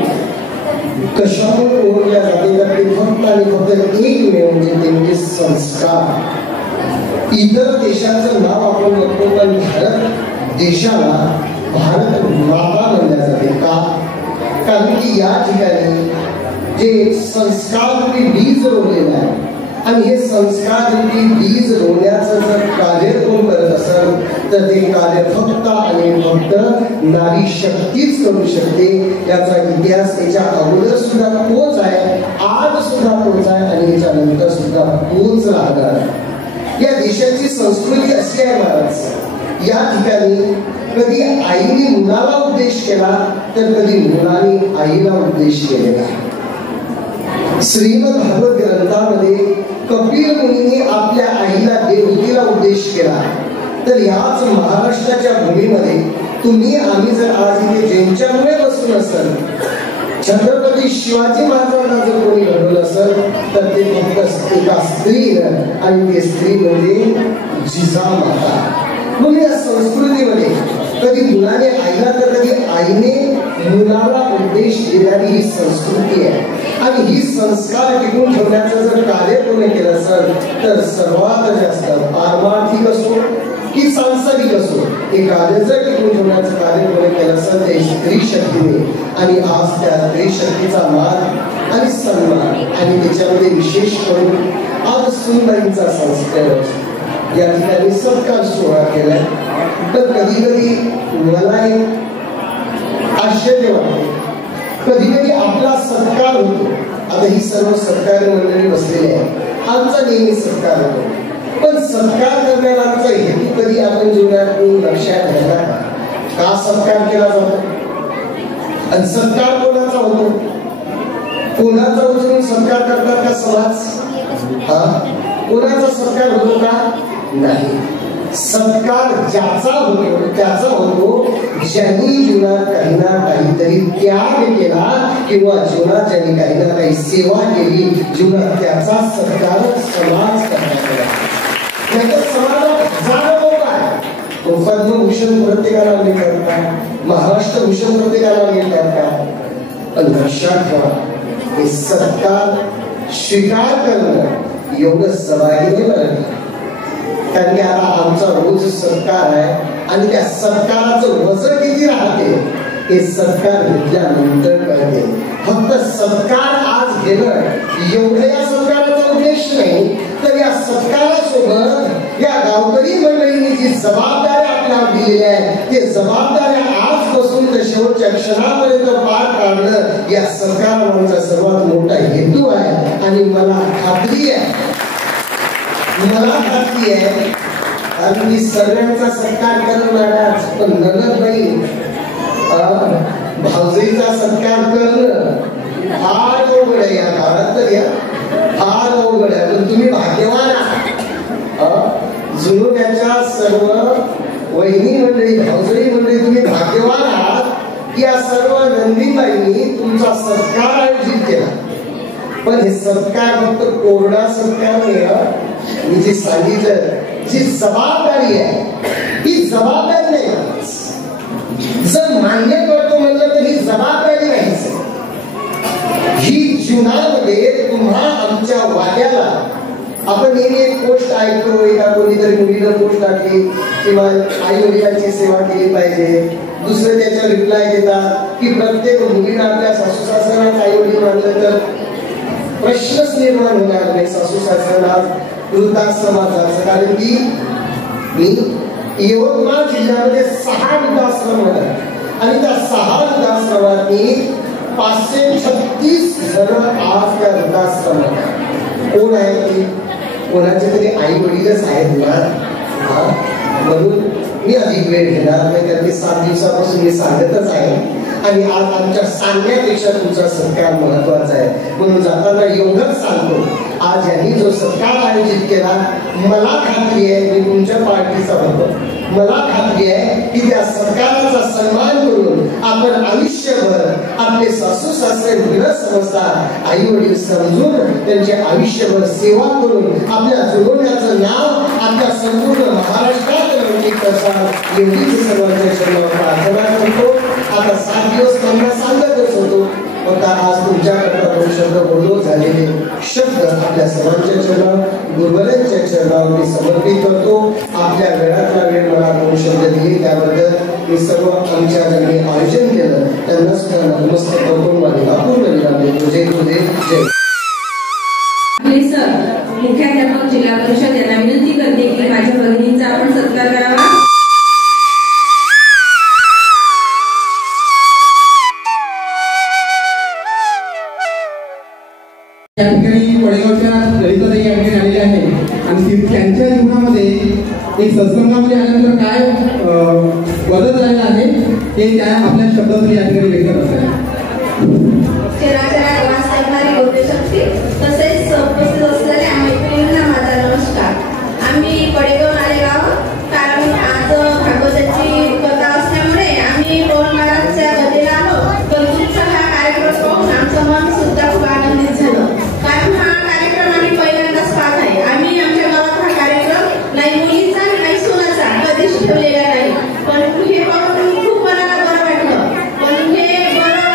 कशामुळे ओळखल्या जाते तर ते फक्त आणि फक्त एकमेव म्हणजे त्यांचे संस्कार. इतर देशाचं नाव आपण बघतो पण भारत देशाला भारत माता म्हणल्या जाते का? कारण की या ठिकाणी जे संस्कार रूपी बीज रोवलेलं आहे आणि हे संस्कार रूपी बीज रोवण्याचं जर कार्य कोण करत असेल तर ते कार्य फक्त आणि फक्त नारी शक्तीच करू शकते. याचा इतिहास त्याच्या अगोदर सुद्धा तोच आहे, आज सुद्धा तोच आहे आणि याच्यानंतर सुद्धा तोच राहणार. या देशाची संस्कृती अशी आहे महाराज. या ठिकाणी कधी आईने मुलाला उपदेश केला तर कधी मुलाने आईला उपदेश केलेला. श्रीमद भागवत ग्रंथामध्ये कपिल मुनीने आपल्या आईला देवहूतीला उपदेश केला. तर याच महाराष्ट्राच्या भूमीमध्ये तुम्ही आम्ही जर आज इथे ज्यांच्यामुळे बसून असेल छत्रपती शिवाजी महाराजांना जर कोणी घडवलं असेल तर ते फक्त एका स्त्रीनं आणि ते स्त्री म्हणजे जिजामाता. म्हणून या संस्कृतीमध्ये कधी मुलाने आईला तर कधी आईने मुलाला उपदेश देणारी ही संस्कृती आहे. आणि ही संस्कार टिकून ठेवण्याचं जर कार्य कोणी केलं असेल तर सर्वात जास्त पारमार्थिक असो की सांसारिक असो हे कार्य जर टिकून ठेवण्याचं कार्य कोणी केलं असेल ते स्त्री शक्तीने. आणि आज त्या स्त्री शक्तीचा मान आणि सन्मान आणि त्याच्यामध्ये विशेष करून आज सुनबाईंचा संस्कार या ठिकाणी सत्कार सोहळा केलाय. तर कधी कधी मला एक आश्चर्य वाटते. कधी कधी आपला सत्कार होतो. आता ही सर्व सत्कार मंडळी बसलेली आहे. आमचा नेहमी सत्कार होतो पण सत्कार करणाऱ्यांचा हेतू कधी आपण जीवनात लक्षात घ्यायला का सत्कार केला जातो आणि सत्कार कोणाचा होतो? कोणाचा उचलून सत्कार करतात का समाज? कोणाचा सत्कार होतो का? नाही. सत्कार ज्याचा होतो त्याचा होतो ज्यांनी जीवनात काही ना काहीतरी त्याग केला किंवा जीवनात ज्यांनी काही ना काही सेवा केली जीवनात त्याचा सत्कार समाज करण्यात. समाजात हजारो लोक आहेत. पद्मभूषण प्रत्येकाला मिळतात का? महाराष्ट्र भूषण प्रत्येकाला मिळतात का? पण लक्षात ठेवा हे सत्कार स्वीकार करणं एवढं सवाईने नाही. कारण की आता आमचा रोज सत्कार आहे आणि त्या सत्काराचं वजन किती राहते हे सत्कार घेतल्यानंतर कळते. फक्त सत्कार आज घेणं एवढ्या या सत्काराचा उद्देश नाही तर या सत्कारासोबत या गावकरी मंडळींनी जी जबाबदाऱ्या आपल्याला दिलेल्या आहेत ते जबाबदाऱ्या आजपासून शेवटच्या क्षणापर्यंत पार पाडणं या सरकारचा सर्वात मोठा हेतू आहे. आणि मला खात्री आहे आणि मी सगळ्यांचा सत्कार करणाराच, पण ननदबाई भाऊजीचा सत्कार करणं फार अवघड आहे या काळात. तर या फार अवघड आहे, पण तुम्ही भाग्यवान आहात. जुनोन्याच्या सर्व वहिनी मंडळी, भाऊजई मंडळी, तुम्ही भाग्यवान आहात. या सर्व नंदीबाईंनी तुमचा सत्कार आयोजित केला. पण हे सत्कार फक्त कोरडा सत्कार नाही. मी जे सांगितलं, जी जबाबदारी आहे ही जबाबदारी नाही. जर मान्य करतो म्हणलं तर ही जबाबदारी नाहीच. ही जीवनामध्ये तुम्हा आमच्या वाड्याला आपण नेहमी एक पोस्ट ऐकतो, एका कोणीतरी मुलीनं पोस्ट टाकली किंवा आई वडिलांची सेवा केली पाहिजे. दुसरे त्याच्या रिप्लाय देतात की प्रत्येक मुलीनं आपल्या सासू सासऱ्यांना आई वडील मानलं तर प्रश्नच निर्माण होणार नाही सासू सासऱ्यांना वृद्धाश्रमात जायचं. कारण की मी यवतमाळ जिल्ह्यामध्ये 6 वृद्धाश्रम होतात आणि त्या 6 वृद्धाश्रमांनी 536 जण आज त्या वृद्धाश्रमात कोण आहे, कोणाचे तरी आई वडीलच आहेत ना. म्हणून मी अधिक वेळ घेणार नाही, कारण 7 दिवसापासून मी सांगतच आहे. आणि आज आमच्या सांगण्यापेक्षा तुमचा सत्कार महत्वाचा आहे. म्हणून जाताना एवढंच सांगतो, आज यांनी जो सत्कार आयोजित केला, मला खात्री आहे मी तुमच्या पार्टीचा होतो. मला खात्री आहे की त्या सत्काराचा सन्मान करून आपण आयुष्यभर आपले सासू सासरे न समजता आई वडील समजून त्यांचे आयुष्यभर सेवा करून आपल्या जुनोन्याचं नाव आपल्या संपूर्ण महाराष्ट्रात लौकिक असावं एवढीच सर्वांच्या चरणावर प्रार्थना करतो. आता 7 दिवस त्यांना सांगतच होतो, आता आज तुमच्याकरता 2 शब्द बोलून झालेले शब्द आपल्या सर्वांच्या चरणावर, गुरुवरांच्या चरणावर मी समर्पित करतो. आपल्या वेळातला वेळ मला 2 शब्द दिले त्याबद्दल मी सर्व आमच्या ज्यांनी आयोजन केलं त्यांना सुद्धा नमस्कार करून माझे अपूर्ण विराम देतो. जय गुरुदेव, जय. सर, मुख्याध्यापक जिल्हा परिषद यांना विनंती करते की माझ्या भगिनींचा आपण सत्कार करावा. या ठिकाणी वडगावच्या ललिताताई या ठिकाणी आलेल्या आहेत आणि त्यांच्या जीवनामध्ये एक सत्संगामध्ये आल्यानंतर काय बदल झालेला आहे हे त्या आपल्या शब्दातून या ठिकाणी व्यक्त करतात. चराचरात वास करणारी गौरशक्ती तसेच उपस्थित असलेल्या मैत्रिणींना माझा नमस्कार. आम्ही पडेगाव नालेगाव, कारण आज भागवताची कथा असल्यामुळे आम्ही टोल महाराजच्या गतीला आलो. तुमचा हा कार्यक्रम पाहून आमचं मन सुद्धा खूप आनंदित झालं, कारण हा कार्यक्रम आम्ही पहिल्यांदाच पाहत आहे. आम्ही आमच्या गावात हा कार्यक्रम नाही मुलीचा नाही सुनाचा कधीच ठेवलेला नाही, पण हे पाहून खूप मनाला बरं वाटलं. पण हे बरं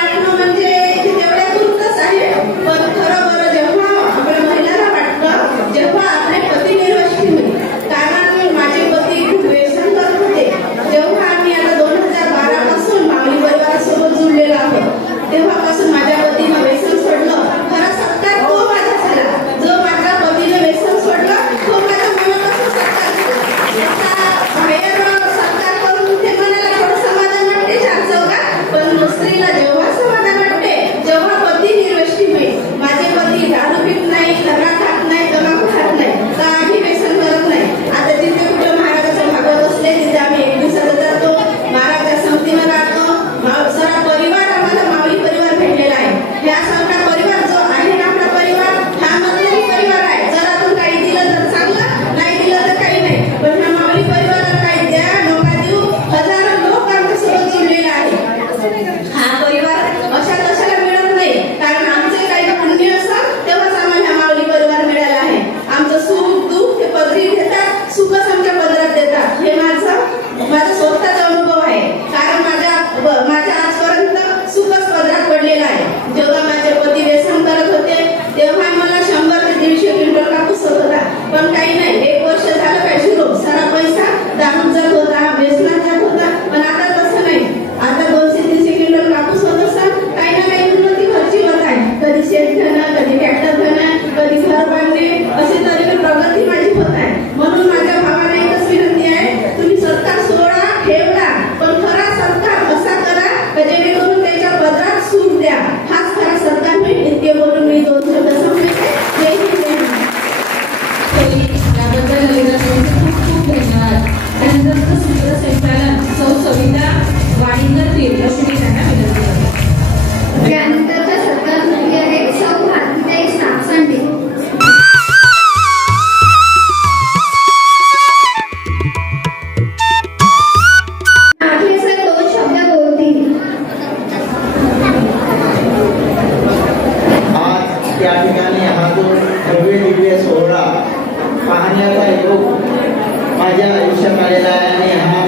माझ्या आयुष्यात आलेला आहे आणि हा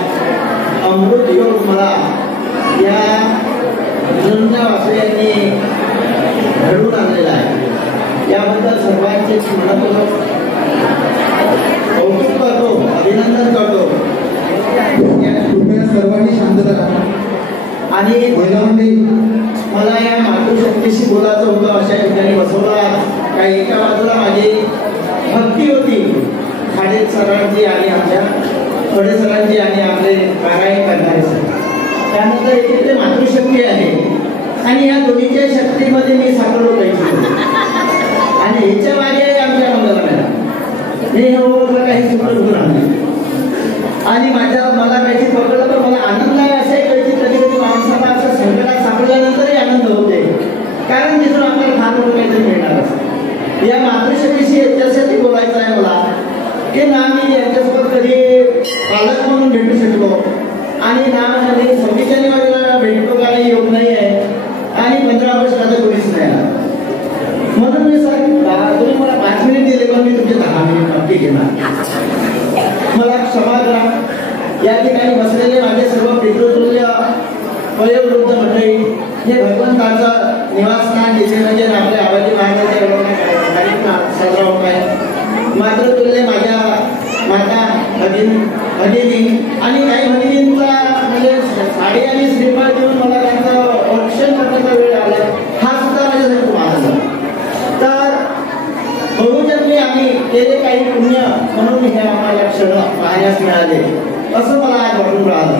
अमृत योग मला या जुन्या वासुयांनी घडवून आणलेला आहे. याबद्दल सर्वांचे मनपूर्वक कौतुक करतो, अभिनंदन करतो. सर्वांनी शांतता राहा. आणि मला या मातृशक्तीशी बोलायचं होतं, अशा ठिकाणी बसवला. काही एका बाजूला माझी भक्ती होती खाडे सरांची आणि आमच्या थोडे सरांची आणि आपले पारायण करणारे सर. त्यानंतर एकीकडे मातृशक्ती आहे आणि या दोन्हीच्या शक्तीमध्ये मी सापडलो पाहिजे. आणि ह्याच्या मागे आमच्या मंगला हे ओळखलं काही सुपर उभं राहणार. आणि मला काहीतरी पकडलं तर मला आनंद आहे. असे कधी कधी माणसाला असं संकटात सापडल्यानंतरही आनंद होते, कारण तिथून आपल्याला फार मोठं काहीतरी मिळणार असतं. या मातृशक्तीशी याच्यासाठी बोलायचं आहे मला की ना मी यांच्यासोबत कधी पालक म्हणून भेटू शकलो आणि ना कधी 26 जानेवारीला भेटतो का नाही योग नाही आहे आणि 15 ऑगस्टला कोणीच नाही आला. म्हणून मी सर तुम्ही मला 5 मिनिट दिले पण मी तुमचे 10 मिनिट नक्की घेणार. मला क्षमा करा. या ठिकाणी बसलेले माझे सर्व पितृतुल्य वयोवृद्ध मंडळी, हे भगवंताचं निवासस्थान जिथे म्हणजे आपल्या आबाजी महाराजांच्या कार्यक्रम साजरा होत आहे. मातृतुल्य माझ्या माता भगिनी आणि काही भगिनींचा म्हणजे साडी आणि श्रीफळ देऊन मला त्यांचं औक्षण करण्याचा वेळ आला. हा सुद्धा माझ्यासाठी खूप आनंद आहे. तर बहुजन्मी आम्ही केले काही पुण्य म्हणून हे आम्हाला क्षण पाहण्यास मिळाले असं मला आज वाटून राहिलं.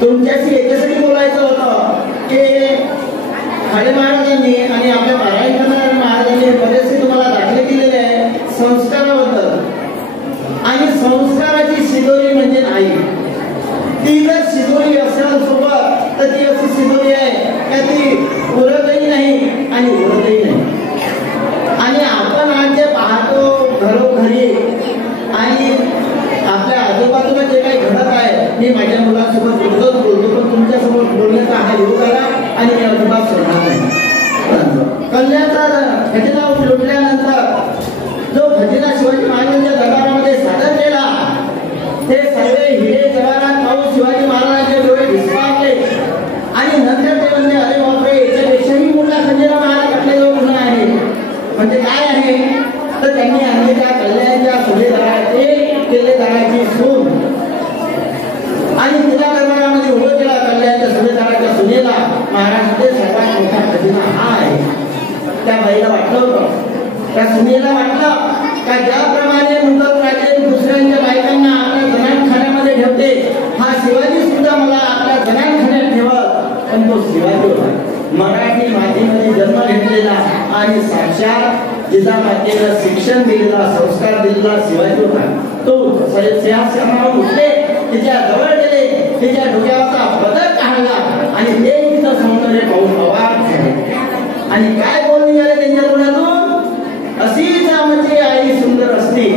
तुमच्याशी याच्यासाठी बोलायचं होतं की खाडे महाराजांनी आणि आपल्या पारायण करणाऱ्या महाराजांनी बरेचसे तुम्हाला दाखले दिलेले आहे संस्काराबद्दल. आणि संस्काराची शिदोरी म्हणजे नाही. ती जर शिदोरी असेल सोबत तर ती अशी शिदोरी आहे का ती उरतही नाही आणि उरतही नाही. आणि आपण आज जे पाहतो घरोघरी आणि आपल्या आजूबाजूला जे काही घडत आहे, मी माझ्या मुलांसोबत रोजच बोलतो पण तुमच्यासोबत बोलण्याचा हा योग आला आणि मी अजिबात सोडणार नाही. कल्याणचा खजिना लुटल्यानंतर जो खजिना शिवाजी महाराजांच्या दरबारामध्ये सादर केला, ते सर्व हिरे जवाहरात पाहून शिवाजी महाराजांचे डोळे विस्फारले आणि नंतर ते म्हणले अरे बापरे, याच्यापेक्षाही मोठा खजिना महाराज आपल्याजवळ पुन्हा आहे. म्हणजे काय आहे तर त्यांनी आणलेल्या कल्याणच्या सुभेदाराचे केलेदाराची सून आणि तिला दरबारामध्ये उभं केला. कल्याणच्या सुभेदाराच्या सुनेला महाराष्ट्राचे सर्वात मोठा खजिना हा आहे. त्या बाईला वाटलं होतं, त्या सुनेला वाटलं का ज्याप्रमाणे मुघल राजे दुसऱ्यांच्या बायकांना आपल्या जनानखान्यामध्ये ठेवते, हा शिवाजी सुद्धा मला आपल्या जनानखान्यात ठेवत. पण तो शिवाजी होता मराठी मातीमध्ये जन्म घेतलेला आणि साक्षात जिजामातेला शिक्षण दिलेला, संस्कार दिलेला शिवाजी होता. तो सिंहासनावर उठले, तिच्या जवळ गेले, तिच्या डोक्यावरचा पदक काढला आणि ते तिचं सौंदर्य पाहून अवाक झाले. आणि काय बोल निघाले त्यांच्या तोंडातून, अशीच आमची आई सुंदर असती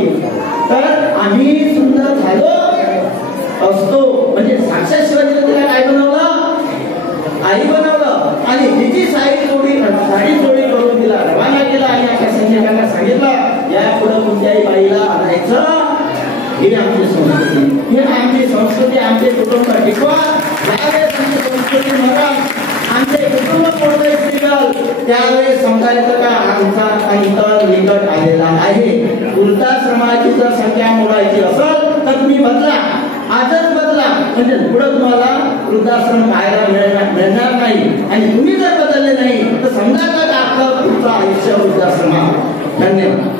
तर आम्ही सुंदर झालो असतो. म्हणजे साक्षात शिवाजीने तिला काय बनवलं, आई बनवलं आणि तिची साडी चोरी करून तिला रवाना केला आणि आपल्या सैनिकांना सांगितलं या पुढे कोणत्याही बाईला आणायचं. ही आमची संस्कृती, ही आमची संस्कृती, आमचे कुटुंब टिकवा. ज्यावेळेस आमची संस्कृती मरण आमचे कुटुंब कोणते टिकल त्यावेळेस समजायचं का आमचा अंतर निकट आलेला आहे. वृद्धाश्रमाची जर संख्या मोडायची असेल तर तुम्ही बदला, आजच बदला, म्हणजे पुढे तुम्हाला वृद्धाश्रम पाहायला मिळणार नाही. आणि तुम्ही जर बदलले नाही तर समजा का आपलं पुढचं आयुष्य वृद्धाश्रमात. धन्यवाद.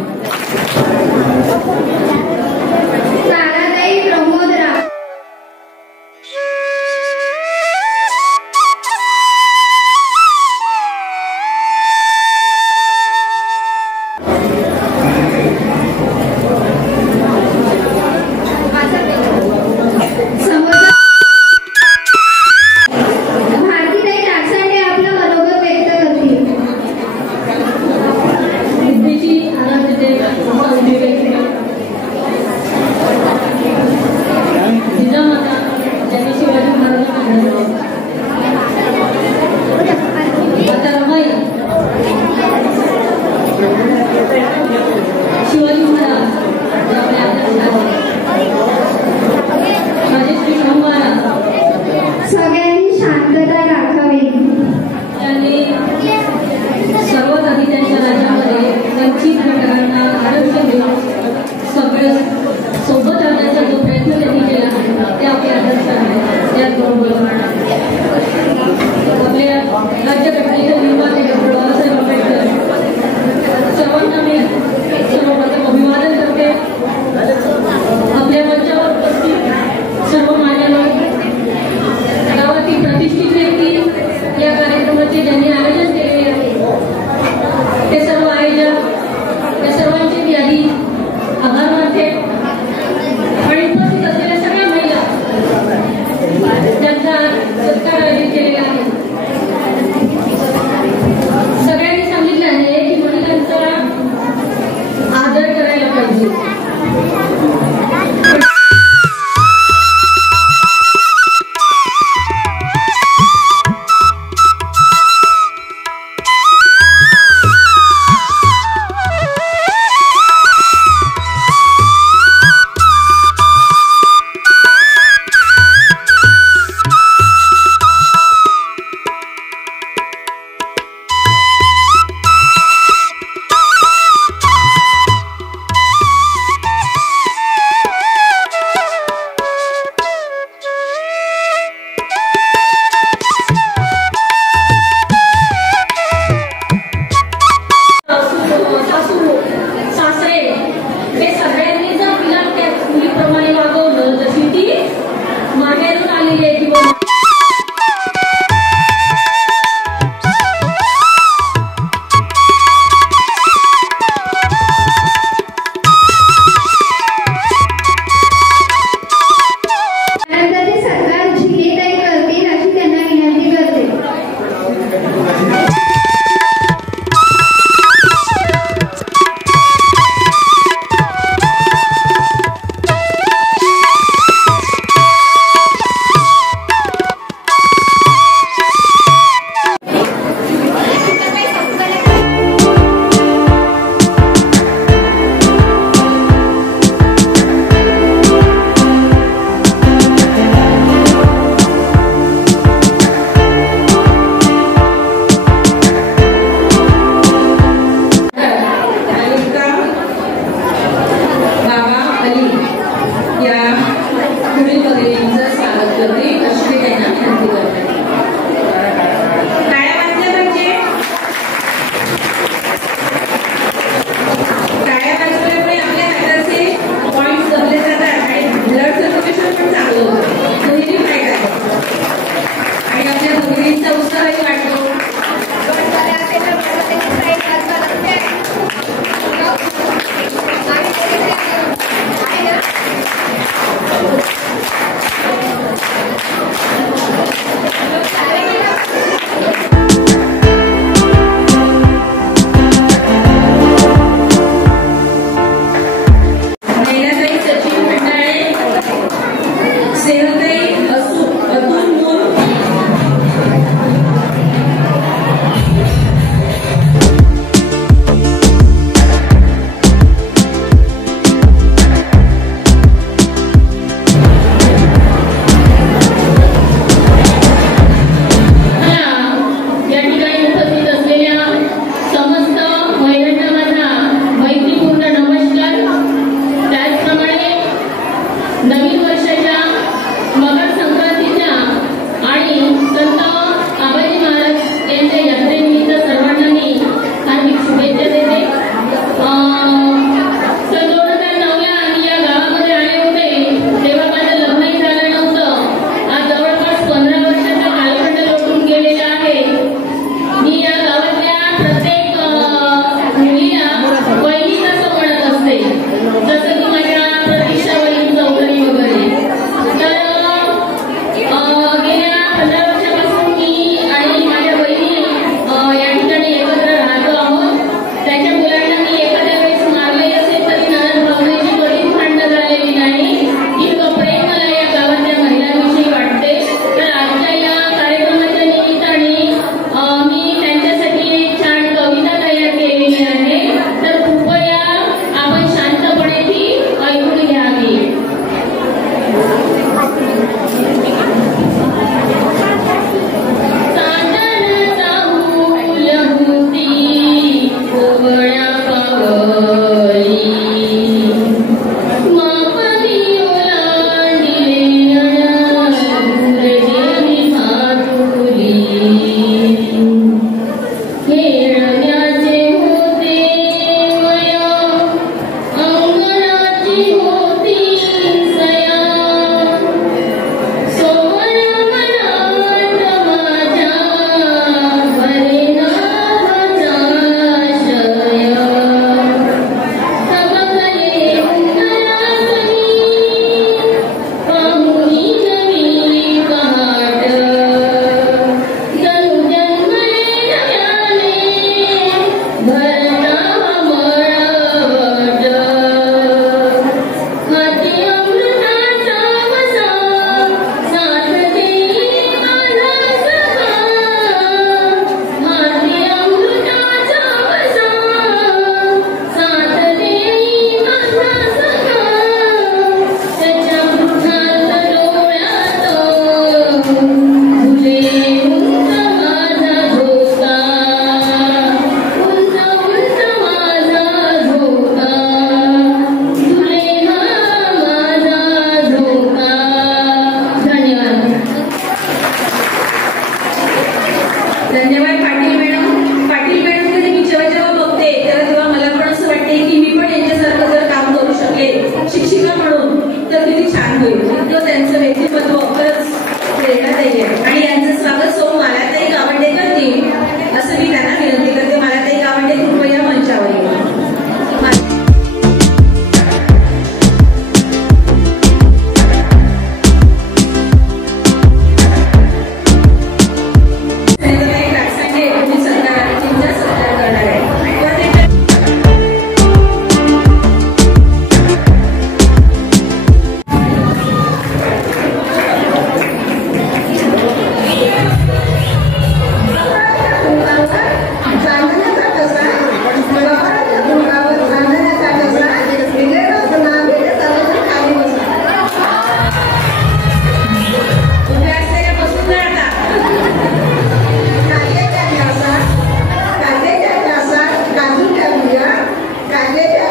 ताराताई प्रमोदराव. भारतीताई टाकसांडे आपलं मनोगत व्यक्त करतील. विद्येची आराधने जिजामाता ज्यांनी शिवाजी महाराजांना आता रमाई शिवाजी महाराज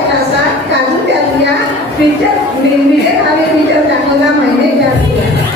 तासात काजू प्यालूया विजय भावे पिक्चर दाखवला महिने प्यालूया.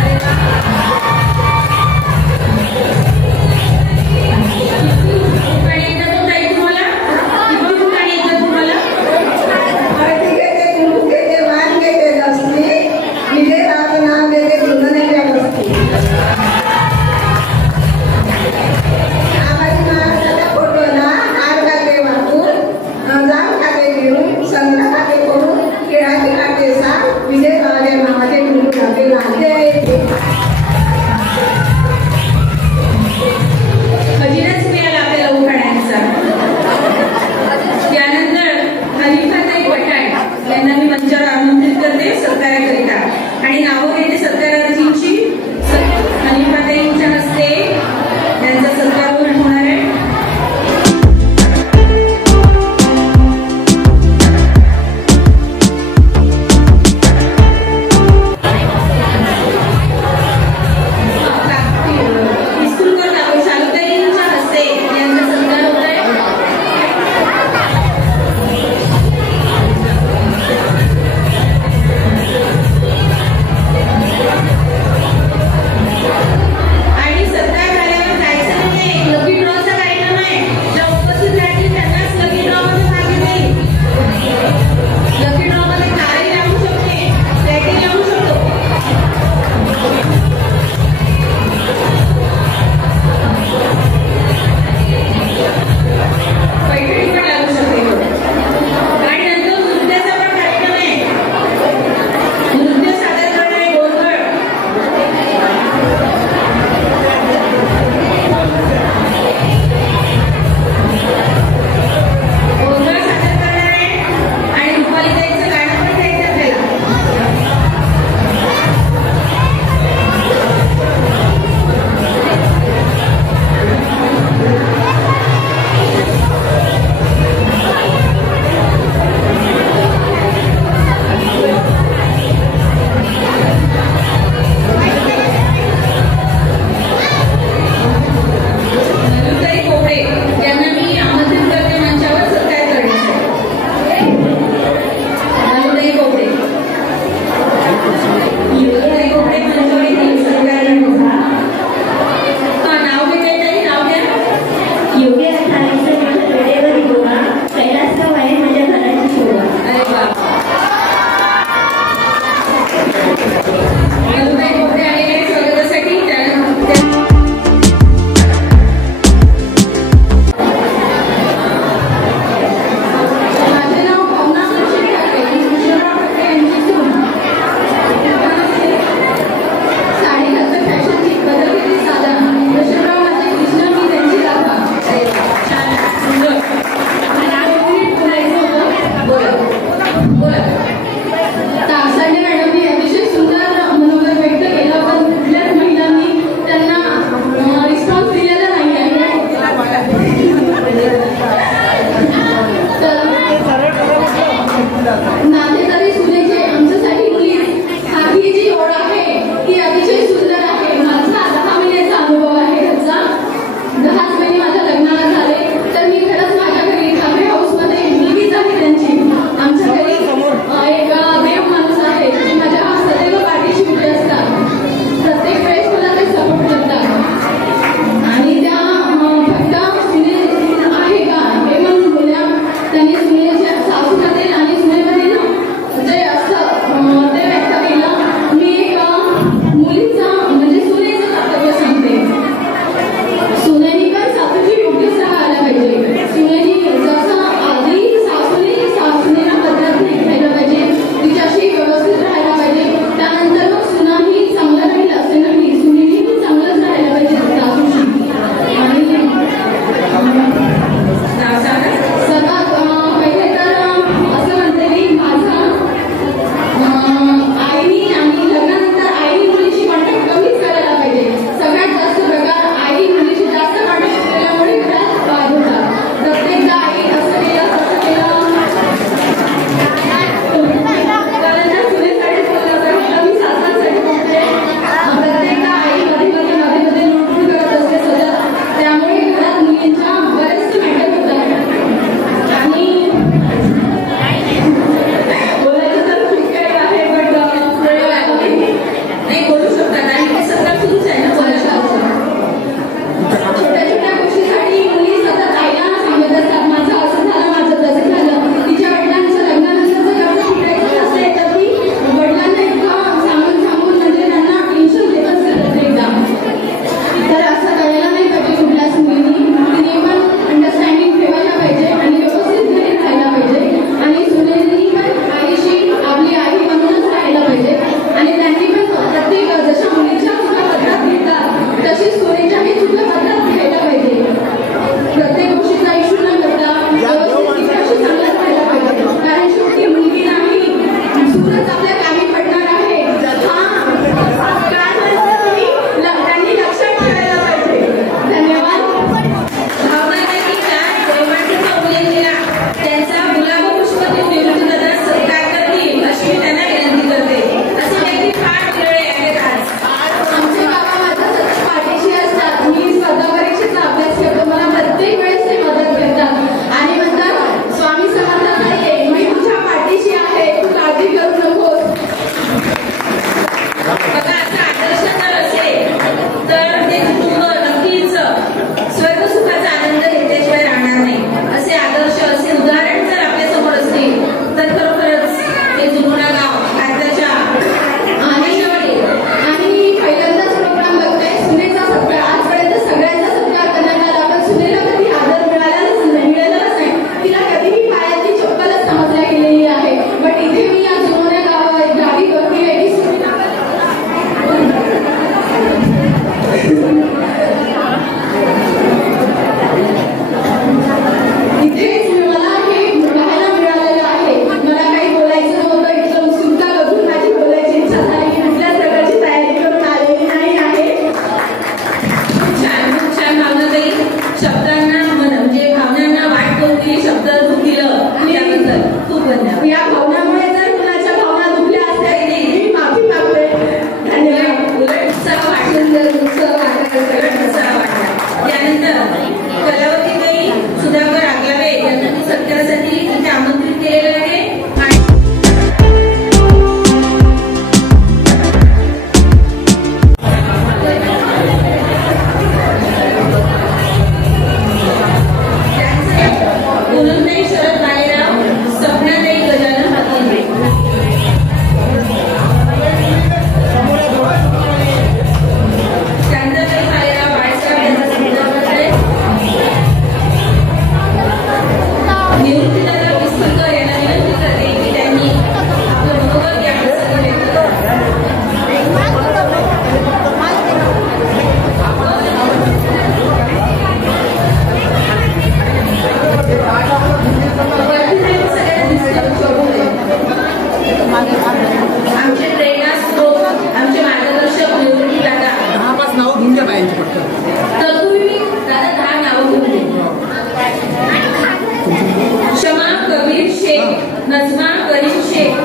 शेख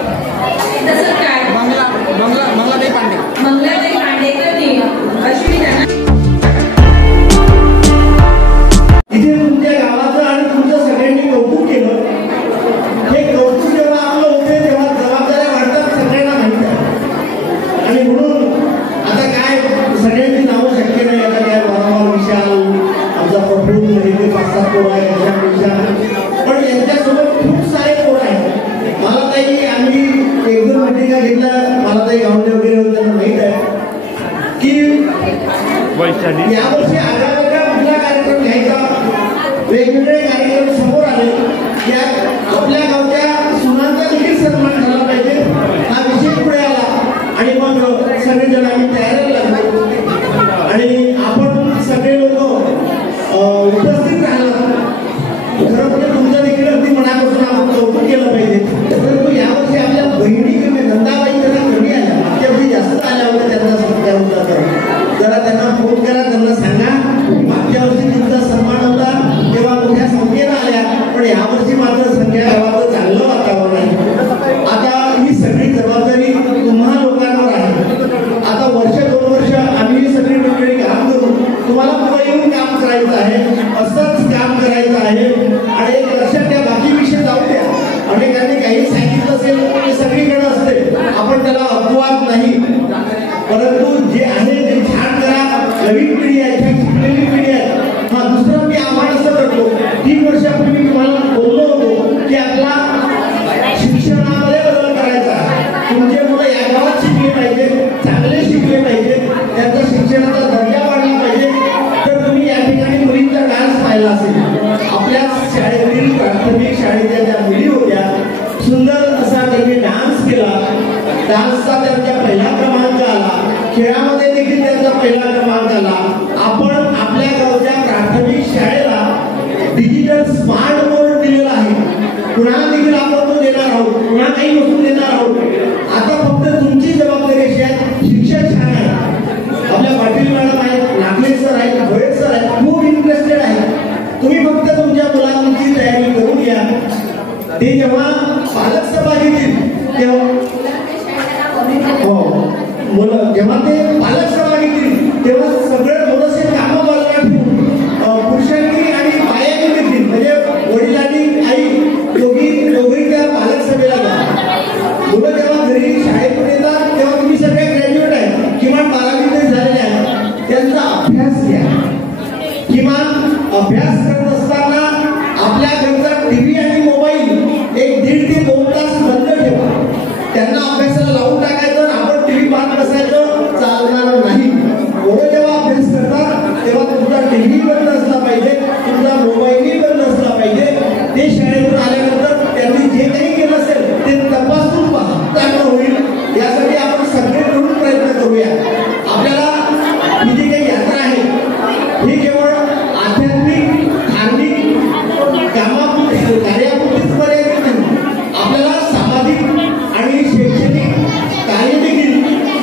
तसंच काय मंगलाताई पांडेकर अश्विनी त्यांना इथे तुमच्या गावाचं आणि तुमचं सगळ्यांनी कौतुक केलं. हे कौतुक जेव्हा आपलं होते तेव्हा जबाबदाऱ्या वाढतात सगळ्यांना माहित आहे. आणि म्हणून आता काय सगळ्यांची नावं शक्य नाही. आता काय वारंवार विशाल आमचा प्रफुल्ल हे 5-7 पोरं आहे याच्यापेक्षा, पण यांच्यासोबत खूप सारे पोरं आहेत. मला ताई आम्ही 1-2 मिटिंगा घेतल्या. मला ताई गावडे वगैरे त्यांना माहित आहे की यावर्षी आगामी कुठला कार्यक्रम घ्यायचा, वेगवेगळे कार्यक्रम समोर आले. या आपल्या गावच्या सुनांचा देखील सन्मान झाला पाहिजे हा विषय पुढे आला आणि मग सगळेजण आम्ही तयारीला लागलो आणि आपण सगळे लोक उपस्थित राहिला. खरं म्हणजे तुमचं देखील अगदी मनापासून आपण कौतुक केलं पाहिजे. परंतु यावर्षी आपल्या बहिणी किंवा नंदाबाई त्यांना कमी आल्या, मागच्या वर्षी जास्त आल्या होत्या. त्यांचा सत्कार होता तर जरा त्यांना फोन करा, त्यांना सांगा मागच्या वर्षी तुमचा सन्मान होता तेव्हा मोठ्या संख्येनं आल्या, पण यावर्षी मात्र संख्या गावाचं चांगलं वातावरण आहे. आता ही सगळी जबाबदारी तुम्हा लोकांवर आहे. आता 1-2 वर्ष आम्ही सगळी मंडळी काम करू, तुम्हाला पुढे येऊन काम करायचं आहे, असंच काम करायचं आहे. आणि एक लक्षात द्या, बाकी विषय जाऊ द्या, अनेकांनी काही सांगितलं असेल ते सगळीकडे असते, आपण त्याला अपवाद नाही. परंतु जे आहे ते छान करा. नवीन पिढी आहे, शिकलेली पिढी आहे. हा दुसरं मी आव्हान असं करतो, 3 वर्षापूर्वी तुम्हाला बोललो होतो की आपला शिक्षणामध्ये बदल करायचा. तुमचे मुलं या गावात शिकले पाहिजे, चांगले शिकले पाहिजे, त्यांचा शिक्षणाचा दर्जा वाढला पाहिजे. तर तुम्ही या ठिकाणी मुलींचा डान्स पाहिला असेल. आपल्या शाळेतील प्राथमिक शाळेच्या त्या मुली होत्या, सुंदर असा त्यांनी डान्स केला. डान्सचा त्यांचा पहिला क्रमांक आला, खेळामध्ये देखील त्यांचा पहिला क्रमांक आला. आपण आपल्या गावच्या प्राथमिक शाळेला डिजिटल स्मार्ट बोर्ड दिलेला आहे. कुणाला देखील आपण तो देणार आहोत, कुणा काही वस्तू देणार आहोत. आता फक्त तुमची जबाबदारी अशी आहे, शिक्षक छान आहे, आपल्या पाटील मॅडम आहेत, नागले सर आहेत, भोये सर आहेत, खूप इंटरेस्टेड आहेत. तुम्ही फक्त तुमच्या मुलांची तयारी करून घ्या. ते जेव्हा पालक सभा घेतील तेव्हा मुलं जेव्हा ते पालक सभा घेतील तेव्हा सगळे थोडंसे कामं बाजूला ठेवून पुरुषांनी आणि बायांनी घेतील, म्हणजे वडिलांनी आई दोघी त्या पालक सभेला जा. मुलं जेव्हा घरी शाळेतून येतात तेव्हा तुम्ही सगळे ग्रॅज्युएट आहे, किमान 12वी तरी झालेले आहे, त्यांचा अभ्यास घ्या. किमान अभ्यास करत असताना आपल्या घरचा टीव्ही आणि मोबाईल 1.5 ते 2 तास बंद ठेवा. त्यांना अभ्यासाला लावून टाकायचं, आपण टीव्ही पाहत बसायचं, चालणार नाही. मुलं जेव्हा अभ्यास करतात तेव्हा तुमचा टीव्ही बंद असला पाहिजे, तुमचा मोबाईलही बंद असला पाहिजे. ते शाळेतून आल्यानंतर त्यांनी जे काही केलं असेल ते तपासून पहा, चांगलं होईल. यासाठी आपण सगळे मिळून प्रयत्न करूया. आपल्याला ही जी काही यात्रा आहे ही केवळ आध्यात्मिक धार्मिक कार्यापुरतीच मर्यादित नाही. आपल्याला सामाजिक आणि शैक्षणिक कार्य देखील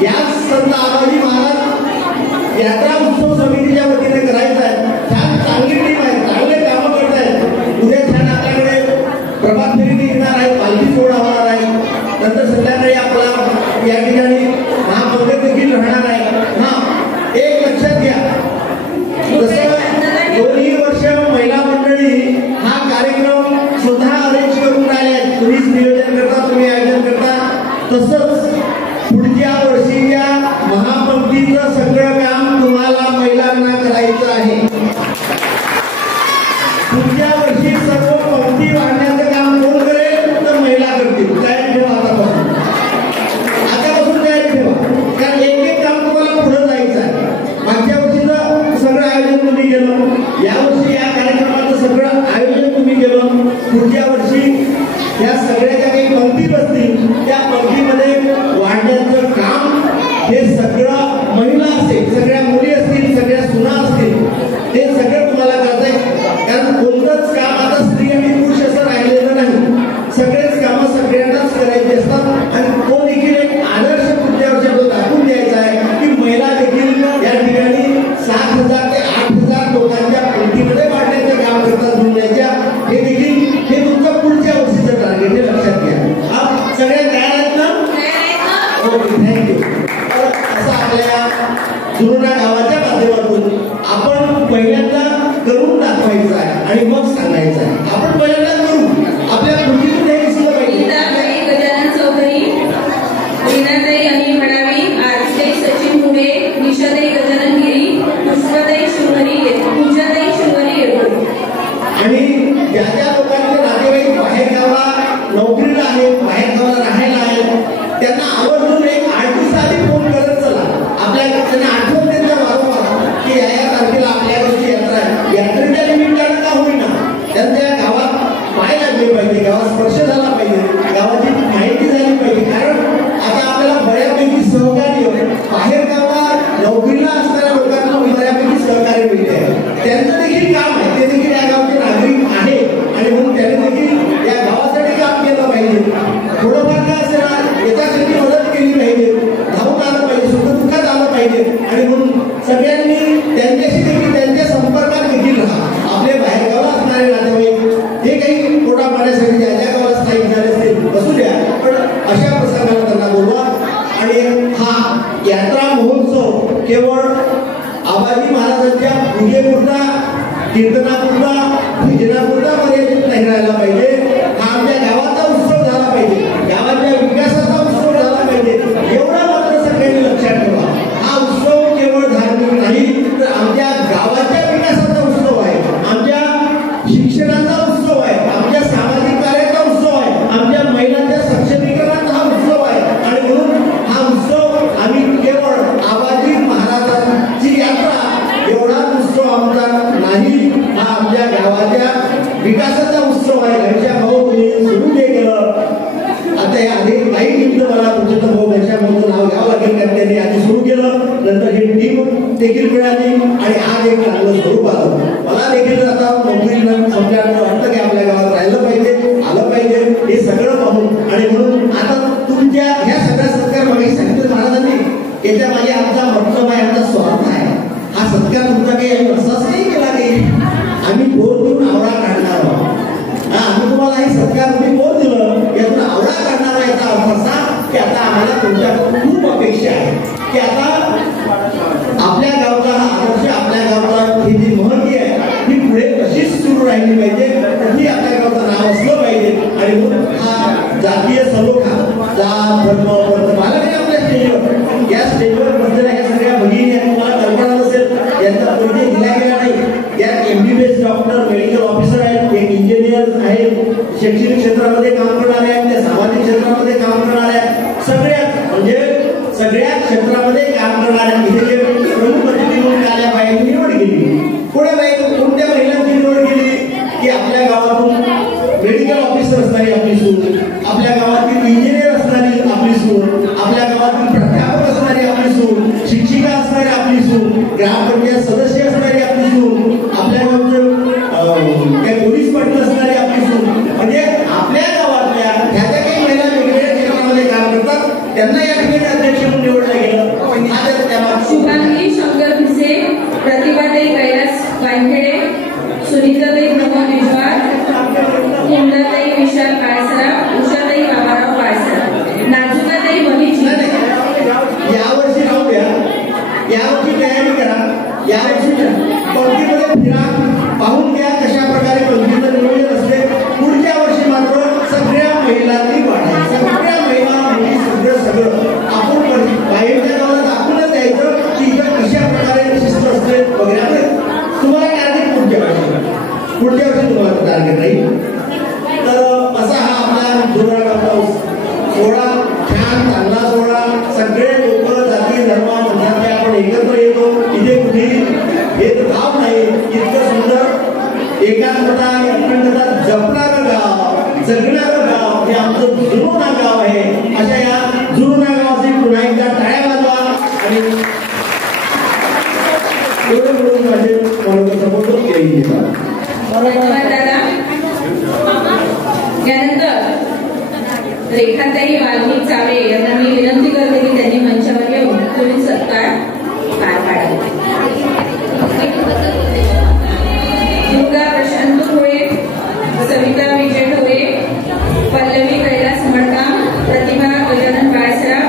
याच संत आबाजी महाराज यात्रा उत्सव समितीच्या वतीने करायचं आहे. छान चांगली टीम आहे, चांगले कामं करत आहेत. उद्या छान आपल्याकडे प्रभात फेरी निघणार आहे, पालखी सोहळा होणार आहे, नंतर संध्याकाळी आपला या ठिकाणी महापंगत देखील राहणार आहे. हा एक लक्षात घ्या, जसं 2 वर्ष महिला मंडळी हा कार्यक्रम स्वतः अरेंज करून राहिले, तुम्हीच नियोजन करता, तुम्ही आयोजन करता, तसंच पुढच्या वर्षीच्या महापंक्तीचं सगळं काम तुम्हाला महिलांना करायचं आहे. पुढच्या वर्षी सर्व पंक्ती वाढण्याचं काम कोण करेल तर महिला करतील. तयारी ठेवा आतापासून तयारी ठेवा, कारण एक काम तुम्हाला पुढे जायचं आहे. मागच्या वर्षीचं सगळं आयोजन तुम्ही केलं, यावर्षी या कार्यक्रमाचं सगळं आयोजन तुम्ही केलं. पुढच्या वर्षी या सगळ्या ज्या काही पंक्ती बसतील त्या पंक्तीमध्ये ओके, थँक्यू. असं आपल्या जुना गावाच्या माध्यमातून आपण पहिल्यांदा करून दाखवायचं आहे आणि मग सांगायचं आहे. आपण पहिल्यांदा करू, आपल्या कृतीतून हे दिसलं पाहिजे. गजानन चौधरी, रीनाताई अनिल मडावी, आरतीताई सचिन मुळे, निशाताई गजानन गिरी, पुष्पाताई शिवहरी, पूजाताई शिवहरी येतो. आणि ज्या ज्या लोकांचे नातेवाईक बाहेर गावाला नोकरीला आहेत, बाहेर गावाला राहायला आहेत, त्यांना आवर्जून एक 8 दिवसाआधी फोन करत चला. आपल्या त्यांना आठवण देत जा वारंवार की या तारखेला आपल्या गावची यात्रा आहे. यात्रेच्या निमित्तानं का होईना त्यांच्या गावात पाय लागले पाहिजे, गावात स्पर्श झाला पाहिजे, गावाची माहिती झाली पाहिजे. कारण आता आपल्याला बऱ्यापैकी सहकार्य बाहेर गावात नोकरीला असणाऱ्या लोकांना बऱ्यापैकी सहकार्य मिळते आहे. त्यांचं देखील काम आहे, ते देखील या गावचे नागरिक आहे आणि म्हणून त्यांनी देखील या गावासाठी काम केलं पाहिजे. थोडंफार काय असेल याच्यासाठी मदत केली पाहिजे, धावून आलं पाहिजे, सुखदुःखात आलं पाहिजे. आणि म्हणून सगळ्यांनी त्यांच्याशी देखील त्यांच्या संपर्कात देखील राहा. आपले बाहेर गावाला असणारे नातेवाईक हे काही पोटा पाण्यासाठी ज्या ज्या गावाला स्थायिक झाले असतील बसू द्या, पण अशा प्रसंगाला त्यांना बोलवा. आणि हा यात्रा महोत्सव केवळ आबाजी महाराजांच्या पूजेपुरता, कीर्तनापुरता, भजनापुरता मर्यादित नाही राहायला पाहिजे. हा आमच्या गावाचा उत्सव झाला पाहिजे, गावाच्या विकासाचा उत्सव झाला पाहिजे. एवढा मात्र सगळ्यांनी लक्षात ठेवा. हा उत्सव केवळ धार्मिक नाही, तर आमच्या गावाच्या विकासाचा उत्सव आहे, आमच्या शिक्षणाचा उत्सव आहे, आमच्या सामाजिक कार्याचा उत्सव आहे, आमच्या महिलांच्या सक्षमीकरणाचा हा उत्सव आहे. आणि म्हणून हा उत्सव आम्ही केवळ आबाजी महाराजांची यात्रा एवढाच उत्सव आमचा नाही, हा आमच्या गावाच्या विकासाचा उत्सव आहे. घनश्याम भाऊ सुरू जे केलं, आता या आधी काही निमित्त मला तुमच्या भाऊ घनश्याम भाऊचं नाव घ्यावं लागेल, कारण त्यांनी आधी सुरू केलं, नंतर ही टीम देखील मिळाली आणि आज एक चांगलं स्वरूप आलं. मला देखील आता नोकरीला समजायला वाटतं की आपल्या गावात राहिलं पाहिजे, आलं पाहिजे, हे सगळं पाहून. आणि म्हणून आता तुमच्या ह्या सगळ्या सत्कार मागे सांगितलं महाराजांनी, याच्या मागे आमचा मतलब आहे, आमचा स्वार्थ आहे. हा सत्कार तुमचा काही आम्ही असाच नाही केला, काही आम्ही बोर देऊन आवडा काढणार आहोत. आम्ही तुम्हाला हे सत्कार तुम्ही बोर दिलं, यातून आवडा काढणार आहे. याचा अर्थ असा की आता आम्हाला तुमच्याकडून खूप अपेक्षा आहे की आता आपल्या गावचा हा आदर्श, आपल्या गावचा ही जी महती आहे ही पुढे कशीच सुरू राहिली पाहिजे, ही आपल्या गावचं नाव असलं पाहिजे. आणि म्हणून हा जातीय सलोखा, जात धर्म वर्ग मला नाही आपल्या स्टेजवर, या स्टेजवर बसलेल्या ह्या सगळ्या भगिनी तुम्हाला कल्पना नसेल, यांचा परिचय दिला गेला नाही. यात MBBS डॉक्टर, मेडिकल ऑफिसर आहेत, एक इंजिनियर आहेत, शैक्षणिक क्षेत्रामध्ये काम करणारे आहेत, त्या सामाजिक क्षेत्रामध्ये काम करणारे आहेत, सगळ्या क्षेत्रामध्ये काम करणाऱ्या इथे जे प्रमुख अतिथी म्हणून आल्या बाईंची निवड केली. कोणत्या महिलांची निवड केली की आपल्या गावातून मेडिकल ऑफिसर असणारी आपली सून, आपल्या गावातील इंजिनियर असणारी आपली सून, आपल्या गावातील प्राध्यापक असणारी आपली सून, शिक्षिका असणारी आपली सून, ग्रामपंचायत सदस्य असणारी आपली सून, आपल्या गावचं काही पोलीस पाटील असणारी आपली सून. म्हणजे आपल्या गावातल्या ह्या ज्या काही महिला वेगवेगळ्या क्षेत्रामध्ये काम करतात त्यांना या ठिकाणी अध्यक्ष म्हणून निवडलं गेलं. शुभांगी शंकर भिसे, प्रतिभाताई कैलास वानखेडे, सुनीताताई प्रमोद विश्वास, कुंदाताई विशाल काळसरा, उषाताई बाबाराव काळसरा, नाजुकाताई मनीजी. यावर्षी राहू द्या, यावर्षी तयारी करा, यावर्षी पंक्तीमध्ये फिरा, पाहून घ्या कशा प्रकारे पंक्तीचं नियोजन असते. पुढच्या वर्षी मात्र सगळ्या महिलांनी वाढायचं, सगळ्या महिला मुली सगळं आपण बाहेरच्या गावाला दाखवूनच द्यायचं की इथं कशा प्रकारे शिस्त असते वगैरे. तुम्हाला टार्गेट पुढच्या वर्षी तुम्हाला टार्गेट राहील. तर असा हा आपला जुना गावचा सोहळा, छान चांगला सोहळा, सगळे लोक जाती धर्मामध्ये आपण एकत्र येतो. इथे कुठेही भेदभाव नाही, इतकं सुंदर एकात्मता आणि अखंडता जपणारं गाव, जगणारं गाव हे आमचं जुना गाव आहे. अशा या जुना गावाची पुन्हा एकदा टाळ्या वाजवा आणि एवढं मिळून माझे सपोर्ट केली. धन्यवाद दादा. यानंतर रेखाताई वाल्मिक चावे यांना मी विनंती करते की त्यांनी मंचावर येऊन पुढील सत्कार पार पाडावा. दुर्गा प्रशांत ढोळे, सविता विजय ढोळे, पल्लवी कैलास मडकाम, प्रतिभा गजानन काळसरा,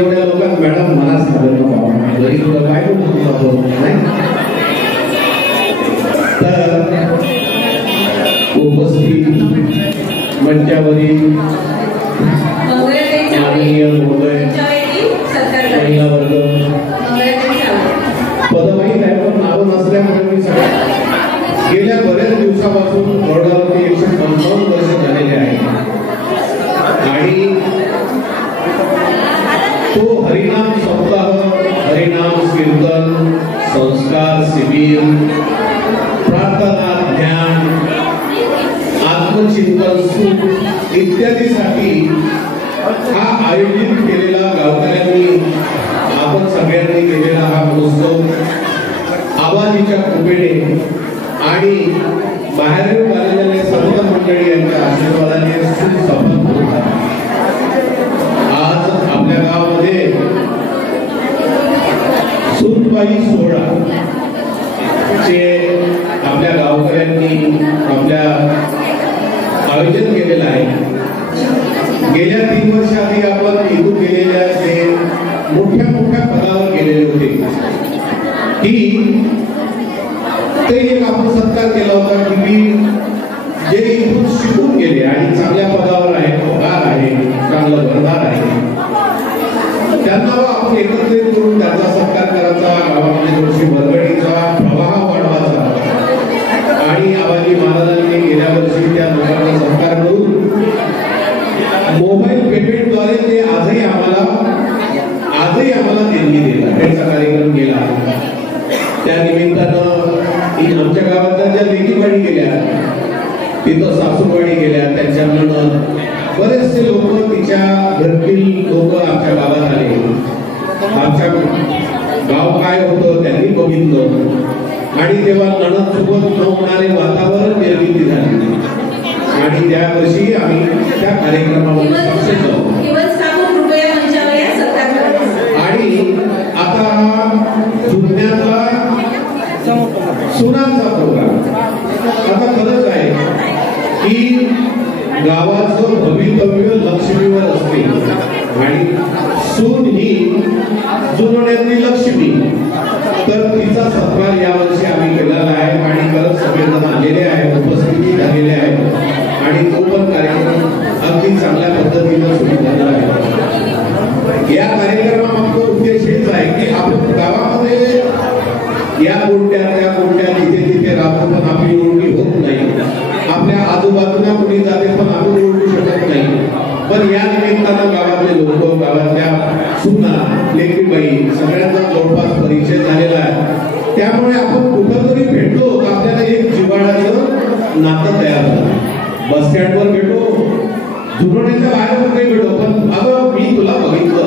एवढ्या लोकांना मॅडम मला सांगितलं घरी तुला काय करू नाही. तर उपस्थित मंचावरील माननीय महोदय, महिला वर्ग, पदमाही काय पण नावं नसल्यामुळे मी गेल्या बऱ्याच दिवसापासून बोर्डावरती 155 वर्ष झालेले आहे आणि तो हरिनाम सप्ताह, हरिनाम कीर्तन, संस्कार शिबिर, प्रार्थना, ध्यान, आत्मचिंतन, सुख इत्यादीसाठी हा आयोजित केलेला गावकऱ्यांनी आपण सगळ्यांनी केलेला हा महोत्सव आबाजीच्या कृपेने आणि बाहेरून आलेल्या संत मंडळी यांच्या आशीर्वादाने सफल होत आहे. आज आपल्या गावामध्ये सुनबाई सोहळा चे आपल्या गावकऱ्यांनी आपल्या आयोजन केलेलं आहे. गेल्या 3 वर्षाआधी आपण निघून गेलेल्या ते मोठ्या पदावर गेलेले होते की ते एक आपण सत्कार केला होता की मी जे इथून शिकून गेले आणि चांगल्या पदावर आहे, पगार आहे, चांगलं घरदार आहे, त्यांना आपण एकत्रित करून त्यांचा सत्कार करायचा, गावामध्ये थोडीशी वर्गणीचा प्रवाह वाढवायचा आणि आबाजी महाराजांनी गेल्या वर्षी त्या लोकांचा सत्कार करून मोबाईल पेमेंटद्वारे ते आजही आम्हाला देणगी दिला. त्यांचा कार्यक्रम केला. त्या निमित्तानं आमच्या गावातल्या ज्या लेकीवाडी गेल्या, तिथं सासूवाडी गेल्या, त्यांच्याकडनं बरेचसे लोक, तिच्या घरतील लोक आमच्या गावात आले. आमच्या गाव काय होतं त्यांनी बघितलं आणि तेव्हा नणद सोबत न होणारे वातावरण निर्मिती झाली आणि त्या वर्षी आम्ही त्या कार्यक्रमामध्ये सक्सेस झालो. आणि आता जुन्याचा सुनांचा प्रोग्राम आता खरंच आहे की गावाचं भवितव्य लक्ष्मीवर असते आणि सून ही जुनवण्यातली लक्ष्मी, तर तिचा सत्कार यावर्षी आम्ही केलेला आहे आणि खरंच सगळेजण आलेले आहेत, उपस्थिती झालेले आहेत आणि तो पण कार्यक्रम अगदी चांगल्या पद्धतीनं सुरू झालेला आहे. या कार्यक्रमामागचा उद्देश हेच आहे की आपण गावामध्ये या कोणत्या त्या कोणत्या तिथे राहतो पण आपली ओळखी होत नाही, आपल्या आजूबाजूला कोणी जाते पण आपण ओळखू शकत नाही. पण या निमित्तानं गावातले लोक, गावातल्या सुना, लेकीबाई सगळ्यांचा जवळपास परिचय झालेला आहे. त्यामुळे आपण कुठंतरी भेटलो तर आपल्याला एक जिव्हाळ्याचं नातं तयार झालं. बस स्टँडवर भेटो, जुळवण्याच्या बाहेर कुठे भेटो, पण अगं मी तुला बघितलं,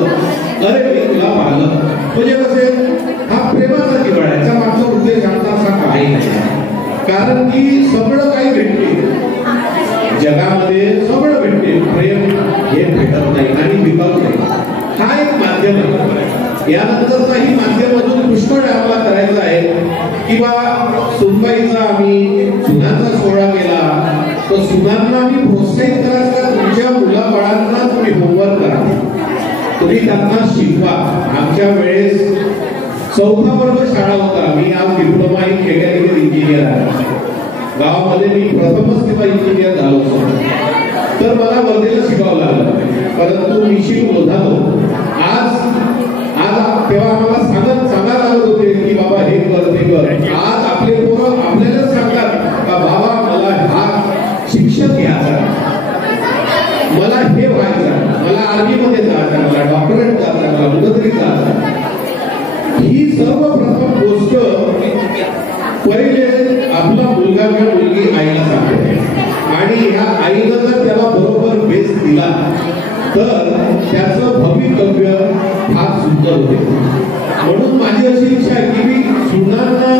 अरे मी तुला पाहिलं, म्हणजे कसे हा प्रेमाचा जिव्हाळा. याचा मागचा उद्देश आमचा असा काही नाही, कारण की सगळं काही भेटते जगामध्ये, सगळं भेटते, प्रेम हे भेटत नाही आणि विकत नाही. हा एक माध्यम आहे. यानंतरचाही माध्यमातून पुष्कळ आम्हाला करायचं आहे किंवा सुनबाईचा आम्ही सुनांचा सोहळा केला तर सुनांना आम्ही प्रोत्साहित करायचं, तुमच्या मुलाबाळांना तुम्ही होमवर्क करा, तुम्ही त्यांना शिकवा. आमच्या वेळेस 4था वर्ग शाळा होता, मी आज डिप्लोमा इन मेकॅनिकल इंजिनियर आहे. गावामध्ये मी प्रथमच तेव्हा इंजिनियर झालो होतो, तर मला वर्धेला शिकावं लागलं, परंतु मी शिकलो झालो. आज तेव्हा आम्हाला सांगायला लागत होते की बाबा हे कर ते कर. आज आपले पोरं आपल्याला सांगतात का बाबा मला हा शिक्षक घ्यायचा, मला हे व्हायचं, मला आर्मी मध्ये जायचं, मला डॉक्टरेट जायचं, मला उन्नतीत जायचं. ही सर्वप्रथम गोष्ट पहिले आपला मुलगा किंवा मुलगी आईला सांगते आणि ह्या आईला जर त्याला बरोबर बेस दिला तर त्याचं भवितव्य फार सुंदर होते. म्हणून माझी अशी इच्छा आहे की मी सुनांना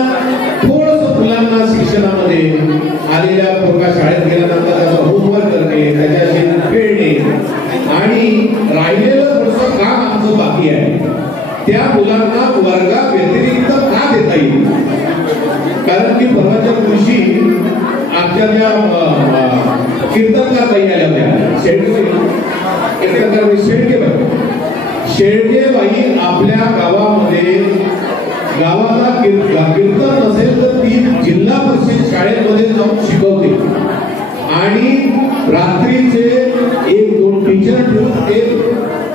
थोडंसं मुलांना शिक्षणामध्ये आलेल्या पोरगा शाळेत गेल्यानंतर त्याचा होमवर्क करणे, त्याच्याशी खेळणे आणि राहिलेलं थोडंसं काम आमचं बाकी आहे त्या मुलांना वर्गा व्यतिरिक्त का देता येईल. कारण की परवाच्या दिवशी आमच्या त्या कीर्तनकार बाई आल्या होत्या, कीर्तनकार शेडके बाई, शेळकेबाई आपल्या गावामध्ये गावाला कीर्तन नसेल तर ती जिल्हा परिषद शाळेमध्ये जाऊन शिकवते आणि रात्रीचे 1-2 टीचर ठेवून ते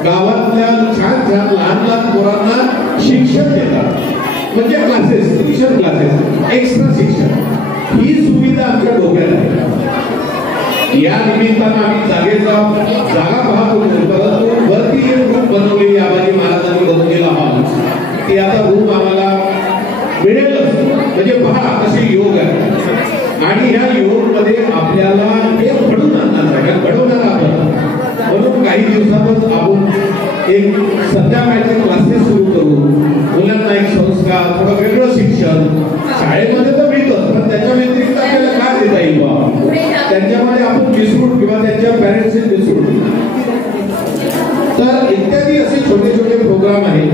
गावातल्या छान लहान पोरांना शिक्षण देतात. म्हणजे क्लासेस, ट्युशन क्लासेस, एक्स्ट्रा शिक्षण, ही सुविधा आमच्या डोक्यात आहे. या निमित्तानं आम्ही जागा पाहत होतो, परंतु वरती एक रूम बनवलेली आबाजी महाराजांनी बनवलेला हॉल, ती आता रूम आम्हाला मिळेलच. म्हणजे पहा कसे योग आहे. आणि ह्या योग मध्ये आपल्याला एक घडून घडवणार आपण. म्हणून काही दिवसातच आपण एक संध्याकाळचे क्लासेस सुरू करू. मुलांना एक संस्कार, थोडं वेगळं शिक्षण शाळेमध्ये तर मिळतं, पण त्याच्या व्यतिरिक्त आपल्याला काय देता येईल बा, त्यांच्यामध्ये आपण मिसळून किंवा त्यांच्या पॅरेंट्सचे मिसळून. तर इत्यादी असे छोटे छोटे प्रोग्राम आहेत.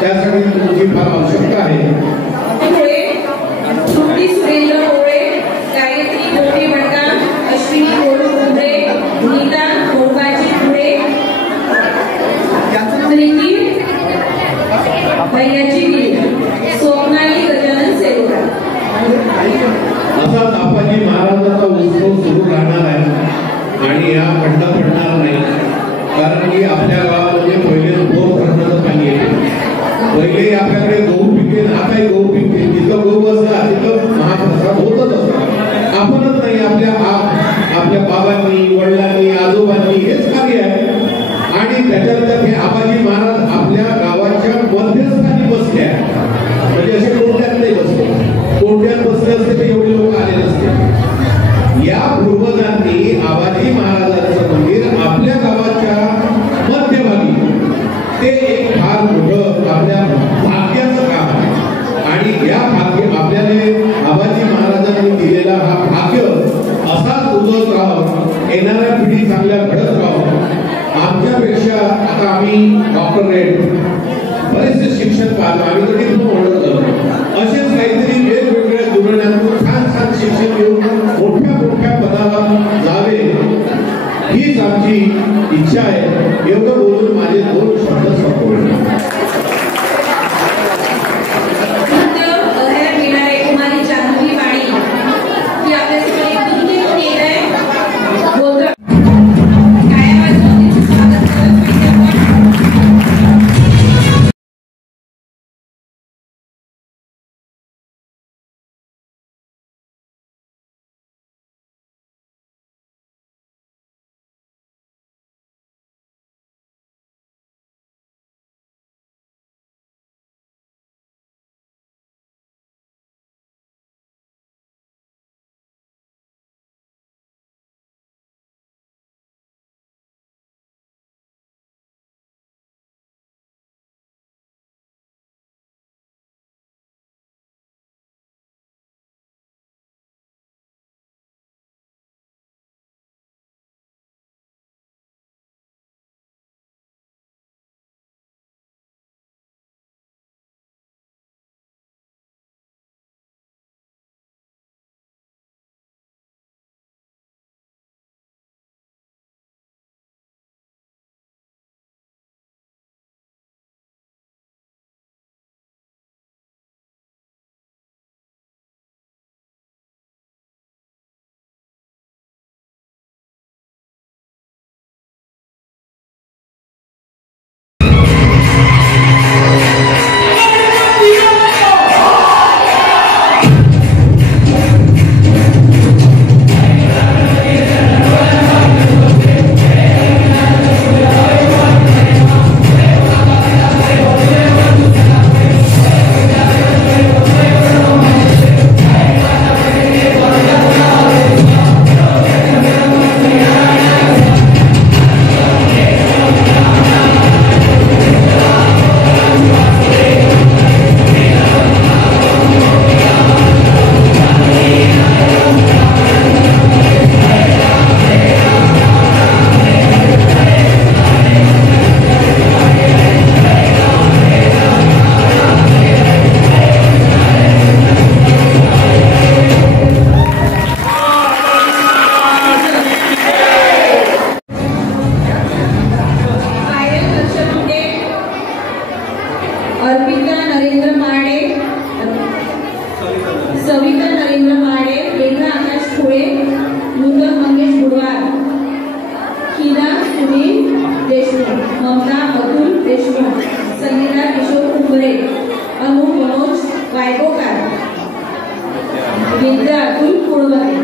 त्यासाठी तुमची फार आवश्यकता आहे. असाच आपाजी महाराजांचा उत्सव सुरू राहणार आहे आणि या खंड पडणार नाही. कारण की आपल्या गावामध्ये पहिले बोर धरणाचं पाणी येते. पहिले आपल्याकडे गहू पिकेल, आताही गहू पिकते. जिथं गहू असला तिथं महाप्रसाद होतच असतात. आपणच नाही, आपल्या बाबांनी, वडिलांनी, आजोबांनी हेच कार्य आहे. आणि त्याच्यानंतर हे आबाजी महाराज आपल्या गावाच्या मध्यस्थानी बसले आहेत. म्हणजे असे कोणत्यात नाही बसले. कोणत्यात बसले असते तर एवढे लोक आले नसते. या पूर्वजांनी आबाजी महाराजांचं मंदिर आपल्या गावाच्या मध्यभागी, ते एक फार मोठं आपल्या भाग्याचं काम आहे. आणि या भाग्य आपल्याला आबाजी महाराजांनी दिलेला हा भाग्य असाच उजवत राहावं, येणाऱ्या पिढी चांगल्या घडत राहावं. आमच्यापेक्षा आता आम्ही डॉक्टरेट बरेचसे शिक्षण पाहतो, आम्ही तर डिप्लोमा ओळख करतो. असेच काहीतरी वेगवेगळ्या धोरणातून छान छान शिक्षण घेऊन मोठ्या पदावर जावे, हीच आमची इच्छा आहे. एवढं बोलून माझे 2 शब्द संपवले. अर्पिता नरेंद्र माडे, सविता नरेंद्र माडे, रेखा आकाश खुळे, नूतन मंगेश बुडवार, किरा सुनील देशमुख, ममता अतुल देशमुख, संगीता किशोर कुंभरे, अनु मनोज वायगोकार, विद्या अतुल कुळवारे.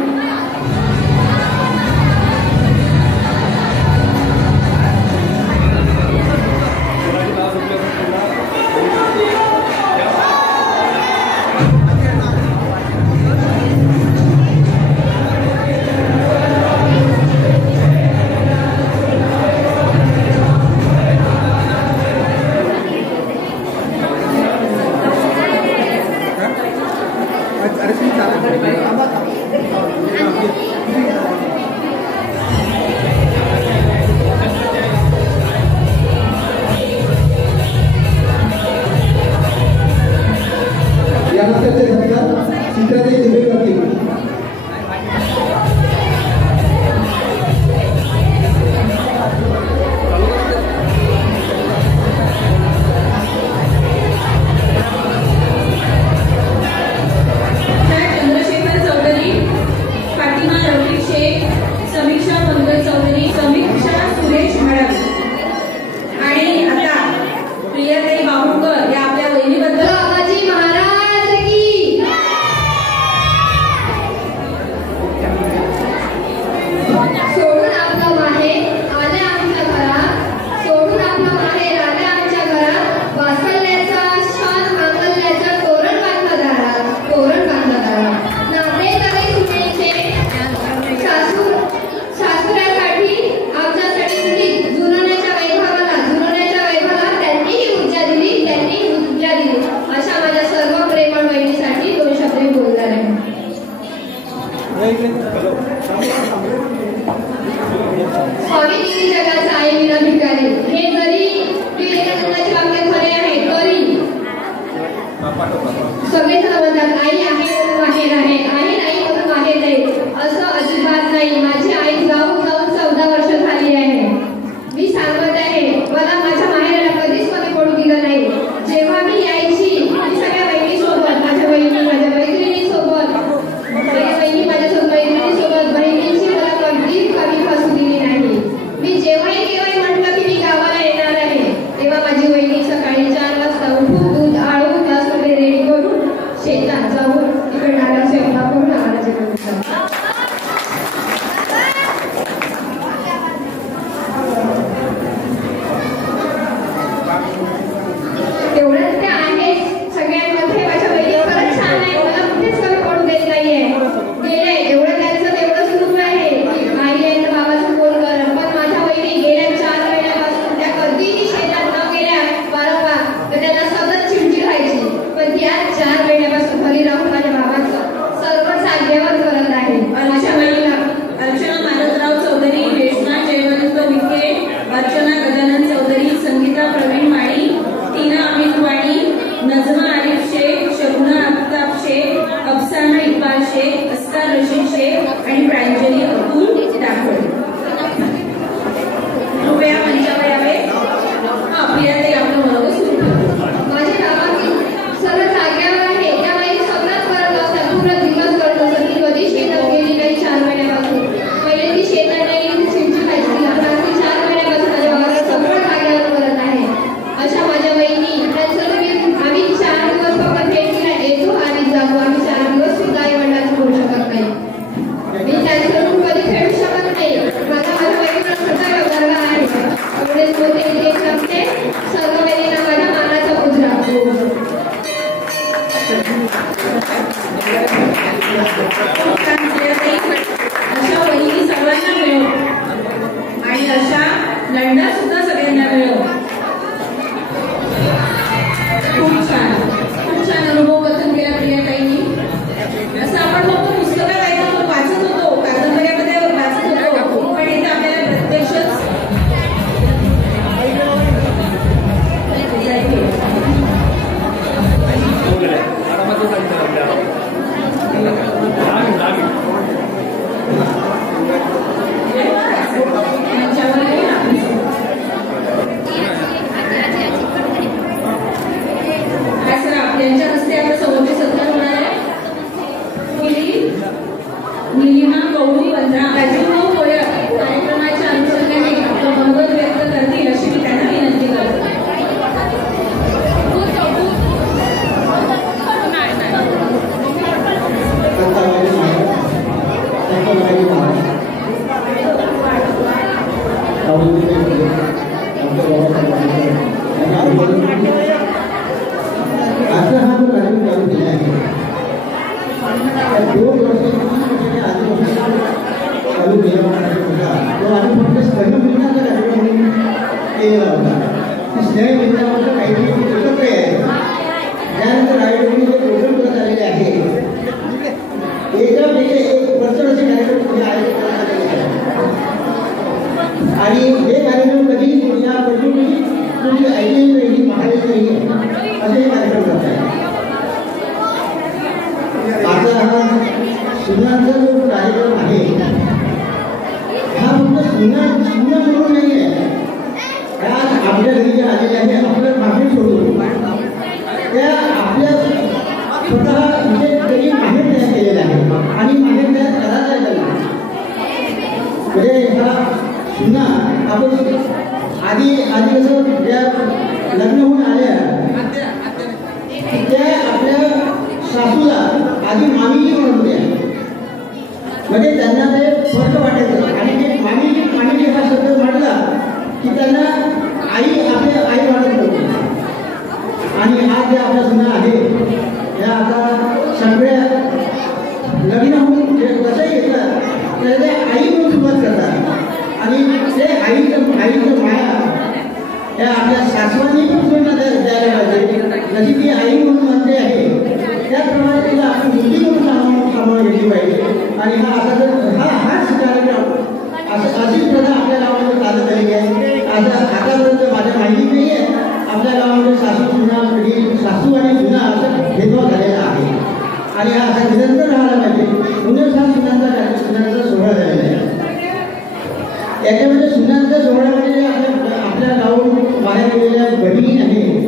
याच्यामध्ये सुनांचा सोहळ्यामध्ये आपल्या गावात बाहेर गेलेल्या बहिणी आहेत,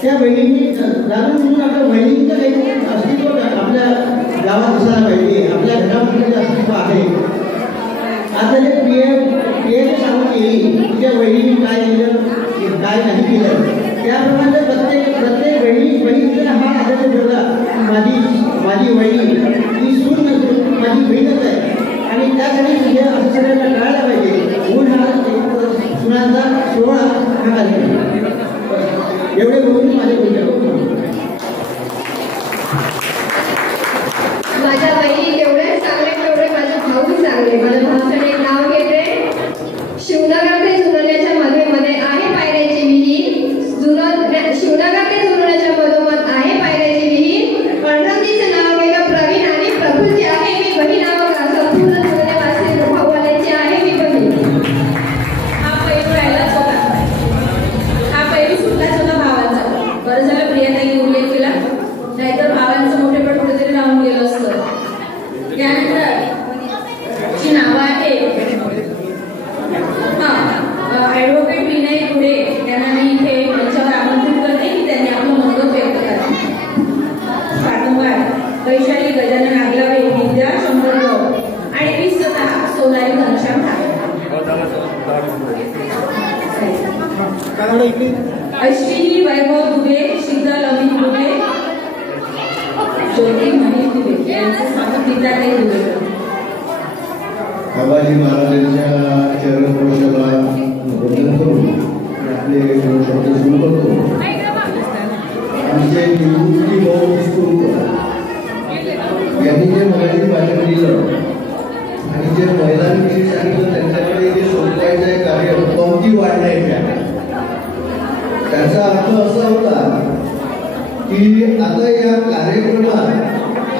त्या बहिणींनी जाणून म्हणून आपल्या बहिणींचं काही अस्तित्व आपल्या गावात दिसायला पाहिजे, आपल्या घरामध्ये अस्तित्व आहे. आता जे पीएम सांगून येईल त्या बहिणींनी काय केलं काय नाही केलं, त्याप्रमाणे प्रत्येक बहिणीचा हा आदर ठेवला. माझी बहिणी ही सून नसून माझी बहीणच आहे आणि त्यासाठी हे असं सगळ्यांना कळायला पाहिजे. ऊन हा सुनांचा सोहळा हा कार्यक्रम एवढे बोलून माझे माझ्या बहिणी तेवढे चांगले तेवढे माझे भाऊ चांगले. माझ्या भावाचं एक नाव घेते. शिवनगर ते जुनोण्याच्या मध्ये आहे पायऱ्याची विहीर. शिवनगर ते जुनोण्याच्या मधोमध आहे पायऱ्याची विहीर. पांडुरंगजीचं नाव वेगळं प्रवीण आणि प्रफुल्लची आहे मी बहीण. संपूर्ण जुनोण्यावासी भाऊवाल्याची आहे मी बहीण. हा पैलू राहिलाच होता. हा पैलू सुटलाच होता भावांचा. बरं झालं प्रियाताईने उल्लेख केला, नाहीतर भावांचं मोठेपण कुठेतरी राहून गेलं असतं. त्यानंतर जी नावं आहेत, ॲडव्होकेट विनय पुढे त्यांना मी इथे मंचावर आमंत्रित करते की त्यांनी आपलं मनोगत व्यक्त करावं. पाठोपाठ वैशाली गजानन आगलावे, विद्या शंभरगाव आणि मी स्वतः सोनाली घनश्याम ठाकरे. अश्विनी वैभव दुबे, शीतल अमित दुबे, ज्योती मनीष दुबे यांचं सांगून गीताताई दुबे. बाबाजी महाराजांच्या चरणस्पर्शाला वंदन करून आपले शब्द सुरू करतो. आमचे निवृत्ती भाऊ यांनी जे मराठी भाषण दिलं आणि जे महिलांविषयी सांगितलं, त्यांच्याकडे जे सोडवायचं आहे कार्य पंक्ती वाढण्याच्या, त्याचा अर्थ असा होता की आता या कार्यक्रमात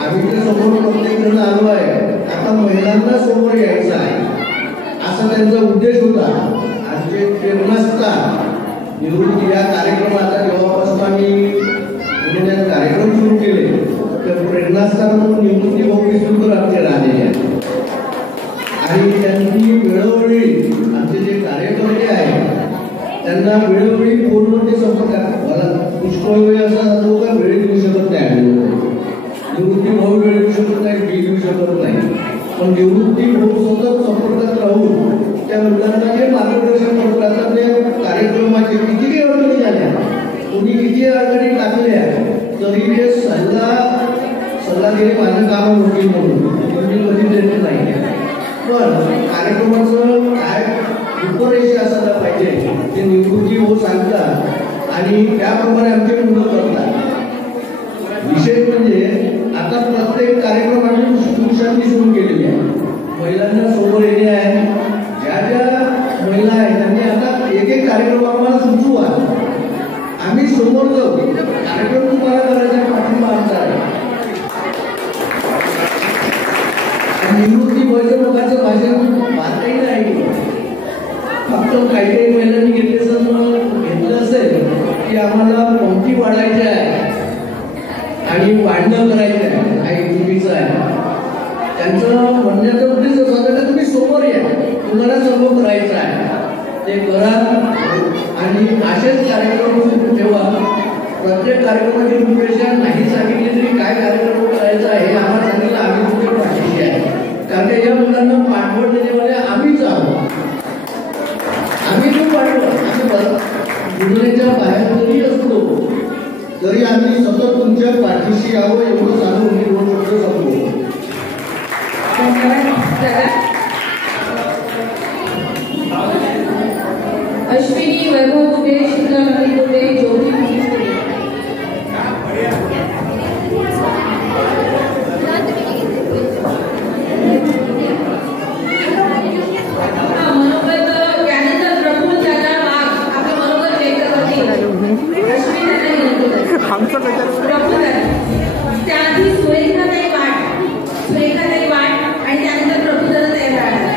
आम्ही जे समोर प्रत्येक जण आलो आहे, आता महिलांना समोर यायचं आहे असा त्यांचा उद्देश होता. आणि जे प्रेरणास्थान निवृत्ती या कार्यक्रमाचा जेव्हापासून आम्ही पुण्यात कार्यक्रम सुरू केले, तर प्रेरणास्थान म्हणून निवृत्ती भाऊ विष्णुकर आमचे राहिलेले आहेत. आणि त्यांनी वेळोवेळी आमचे जे कार्यकर्ते आहेत त्यांना वेळोवेळी फोनवरती संपर्क, मला पुष्कळ वेळ असा जातो का वेळ देऊ शकत नाही. निवृत्ती भाऊ वेळ देऊ शकत नाही, मी देऊ शकत नाही, पण निवृत्ती भाऊ सतत संपर्कात राहून त्या मुलांना जे मार्गदर्शन करतात. आता ते कार्यक्रमाचे किती अडचणी झाल्या, कोणी किती अडचणी टाकल्या, तरी ते सल्लागिरी माझं काम होतील म्हणून कधी देत नाही. पण कार्यक्रमाचं काय रूपरेषा असायला पाहिजे ते निवृत्ती भाऊ सांगतात आणि त्याप्रमाणे आमचे मुलं करतात. विशेष म्हणजे आता प्रत्येक कार्यक्रम आम्ही पुरुषांनी सुरू केलेले आहे. महिलांना समोर येणे आहे. ज्या ज्या महिला आहेत त्यांनी आता एक कार्यक्रम आम्हाला सुचवा, आम्ही समोर जाऊ. कार्यक्रम तुम्हाला करायचा पाठिंबा आमचा आहे. निवृत्ती भाऊच्या लोकांचं भाषण वाचताही नाही, फक्त काही काही महिलांनी घेतलं असेल की आम्हाला पंक्ती वाढायच्या आहे आणि वाढणं करायचं आहे, काही चुकीचं आहे. त्यांचं म्हणण्याचा उद्देश असा होता की तुम्ही समोर या, तुम्हाला सर्व करायचं आहे ते करा आणि असेच कार्यक्रम सुरू ठेवा. प्रत्येक कार्यक्रमाची रूपरेषा नाही सांगितली तरी काय कार्यक्रम करायचा आहे हे आम्हाला सांगितलं, आम्ही तुमच्या पाठीशी आहे. कारण की या मुलांना पाठवण देण्यावाले आम्हीच आहोत. आम्ही तो पाठवण आम्ही जुनोण्याच्या बाहेर जरी असलो तरी आम्ही सतत तुमच्या पाठीशी यावं एवढं सांगून मी दोन शब्द सांगतो. अश्विनी वैभव दुबे, शीतल अमित दुबे, ज्योती मनीष दुबे. मनोगत त्यानंतर प्रफुल्ल दादा वाघ आपलं मनोगत व्यक्त करतील. अश्विनी दादा प्रफुल्ल दादा, त्याआधी सुरेखाताई वाट आणि त्यानंतर प्रफुल्ल दादा तयार राहणार.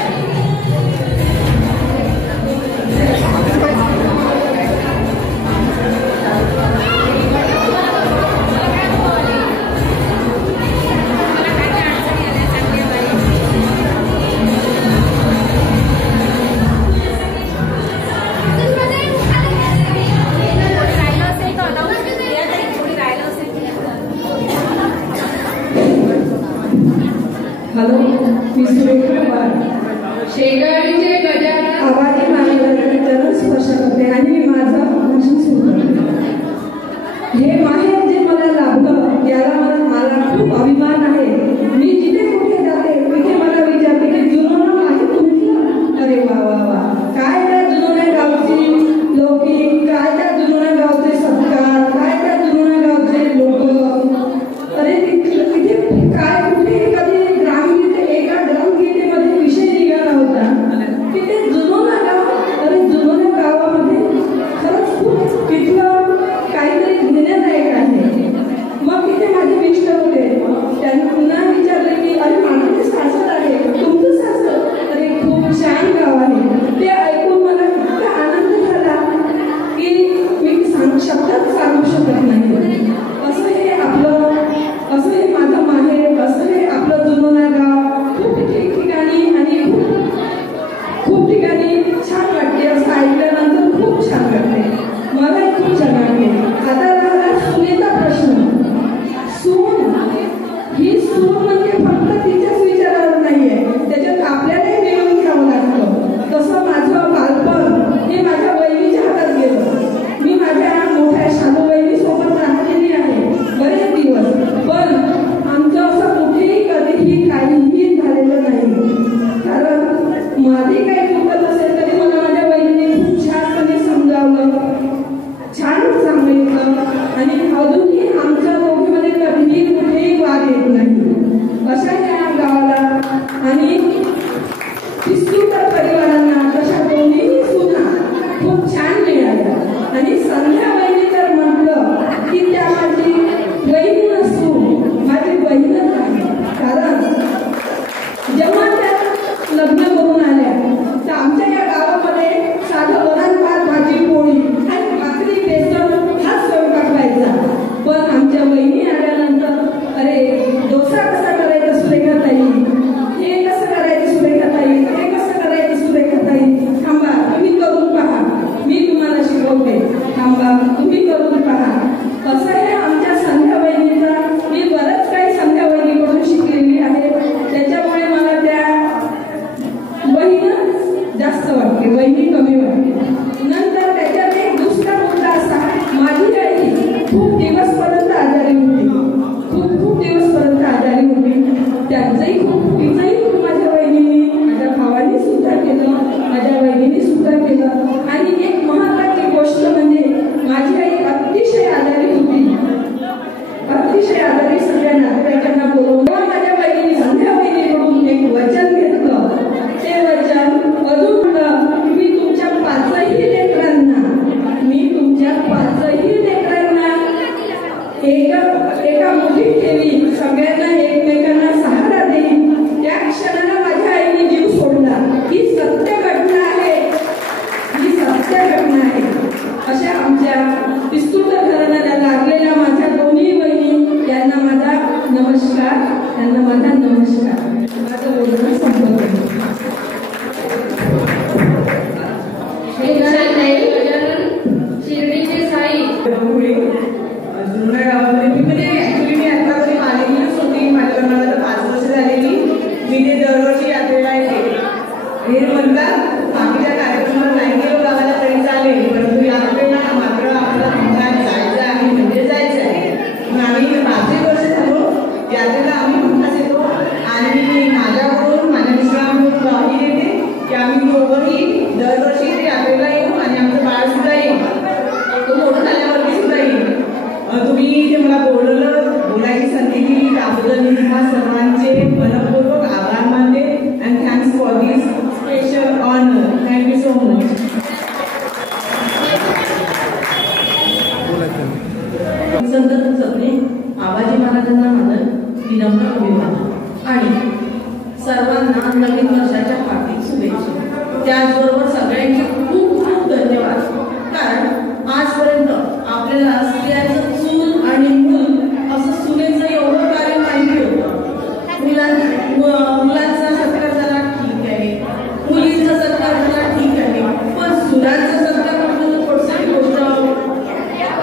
खूप दिवसपर्यंत आजारी होती, खूप दिवसपर्यंत आजारी होती. तिचंही खूप माझ्या वहिनीने, माझ्या भावाने सुद्धा केलं, माझ्या वहिनीने सुद्धा केलं. आणि एक महत्वाची गोष्ट म्हणजे माझी आई अतिशय आजारी होती, अतिशय आजारी. सगळ्या नातेवाईकांना बोलवून माझ्या वहिनीने, संध्या वहिनीकडून एक वचन घेतलं. ते वचन अजून मी तुमच्या पाचही लेकरांना एका मुठीत ठेवी, सगळ्यांना एकमेकांना सहारा देईन. त्या क्षणाला माझ्या आईने जीव सोडला. ही सत्य घटना आहे, ही सत्य घटना आहे. अशा आमच्या विस्तृत घराण्याला लागलेल्या माझ्या दोन्ही बहिणी यांना माझा नमस्कार, त्यांना माझा नमस्कार. माझं बोलणं संपलं. शिर्डीचे साई जुन्या गावामध्ये म्हणजे ऍक्च्युली मी आतापर्यंत आलेलीच होती. माझ्या लग्नाला तर 5 वर्ष झालेली. मी ते दरवर्षी यात्रेला येते. हे म्हणतात बाकीच्या कार्यक्रमाला नाही गेलो गावाला तरी चालेल, परंतु यात्रेला मात्र आपल्याला जायचं आहे म्हणजे जायचं आहे. आम्ही 5 वर्ष झालो यात्रेला आम्ही म्हणताच येतो. आणि माझ्याकडून माझ्या मिस्टरांकडून ग्वाही देते की आम्ही दोघंही दरवर्षी ते यात्रेला येऊ आणि आमचं बाळ सुद्धा येईल. तो मोठं झाल्यावरती सुद्धा येईल. तुम्ही जे मला बोलायची संधी दिली त्याबद्दल मी तुम्हा सर्वांचे मनपूर्वक आभार मानते. And thanks for this special honour. Thank you so much. संत सत्रे आबाजी महाराजांना माझं विनम्र अभिवादन आणि सर्वांना नवीन वर्षाच्या हार्दिक शुभेच्छा. त्याचबरोबर सगळ्यांचे खूप खूप धन्यवाद. कारण आजपर्यंत आपल्याला स्त्रियांचं चूल आणि मूल असं सुनेचं एवढं कार्य माहिती होतं. मुलांचा सत्कार झाला ठीक आहे, मुलींचा सत्कार झाला ठीक आहे, पण सुनांचा सत्कार म्हणजे थोडीशी गोष्ट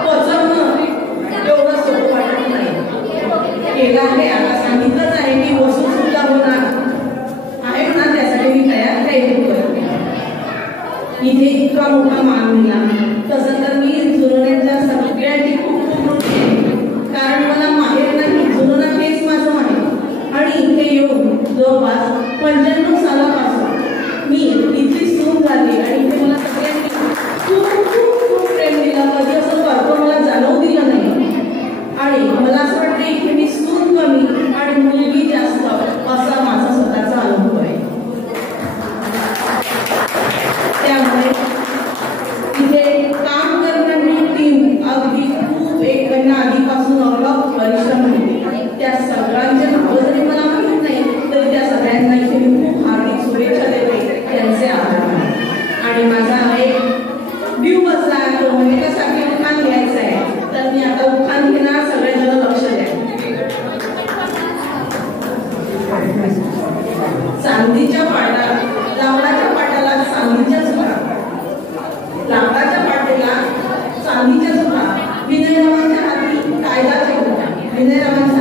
पचवणं एवढं सोपं वाटत नाही. केलं आहे, आता सांगितलंच आहे की वसूल सुद्धा होणार आहे म्हणा, त्यासाठी मी तयार काही करते. इथे इतका मोठा मान दिला तसं तर मी जुनोन्याच्या सगळ्यांची खूप खूप कारण मला माहेर नाही, जुनोना हेच माझं माहेर. आणि इथे येऊन जवळपास 95 सालापासून मी इथली सून झाली आणि इथे मला सगळ्यांनी खूप खूप खूप प्रेम दिला. कधी असं करतो मला जाणवू दिलं नाही. आणि मला असं वाटतं इथे मी सून कमी आणि मुलगी जास्त असा माझा स्वतःचा अनुभव आहे. त्यामुळे इथे काम करणारी टीम अगदी खूप एकमेकांना आधीपासून अवलंब परिश्रम होते. त्या सगळ्यांचे नाव जरी मला माहीत नाही तरी त्या सगळ्यांना इथे मी खूप हार्दिक शुभेच्छा देते. त्यांचे आभार. आणि माझा एक दिवस आहे तो म्हणजे कशासाठी उखाण घ्यायचं आहे तर मी आता उखाण घेणार. सगळेजण लक्ष द्या. चांदीच्या पाटाला, लाकडाच्या पाटाला चांदीच्या चुका, लाकडाच्या पाटेला चांदीच्या चुका, विनयरावांच्या हाती कायदा ठेवला, विनयरावांच्या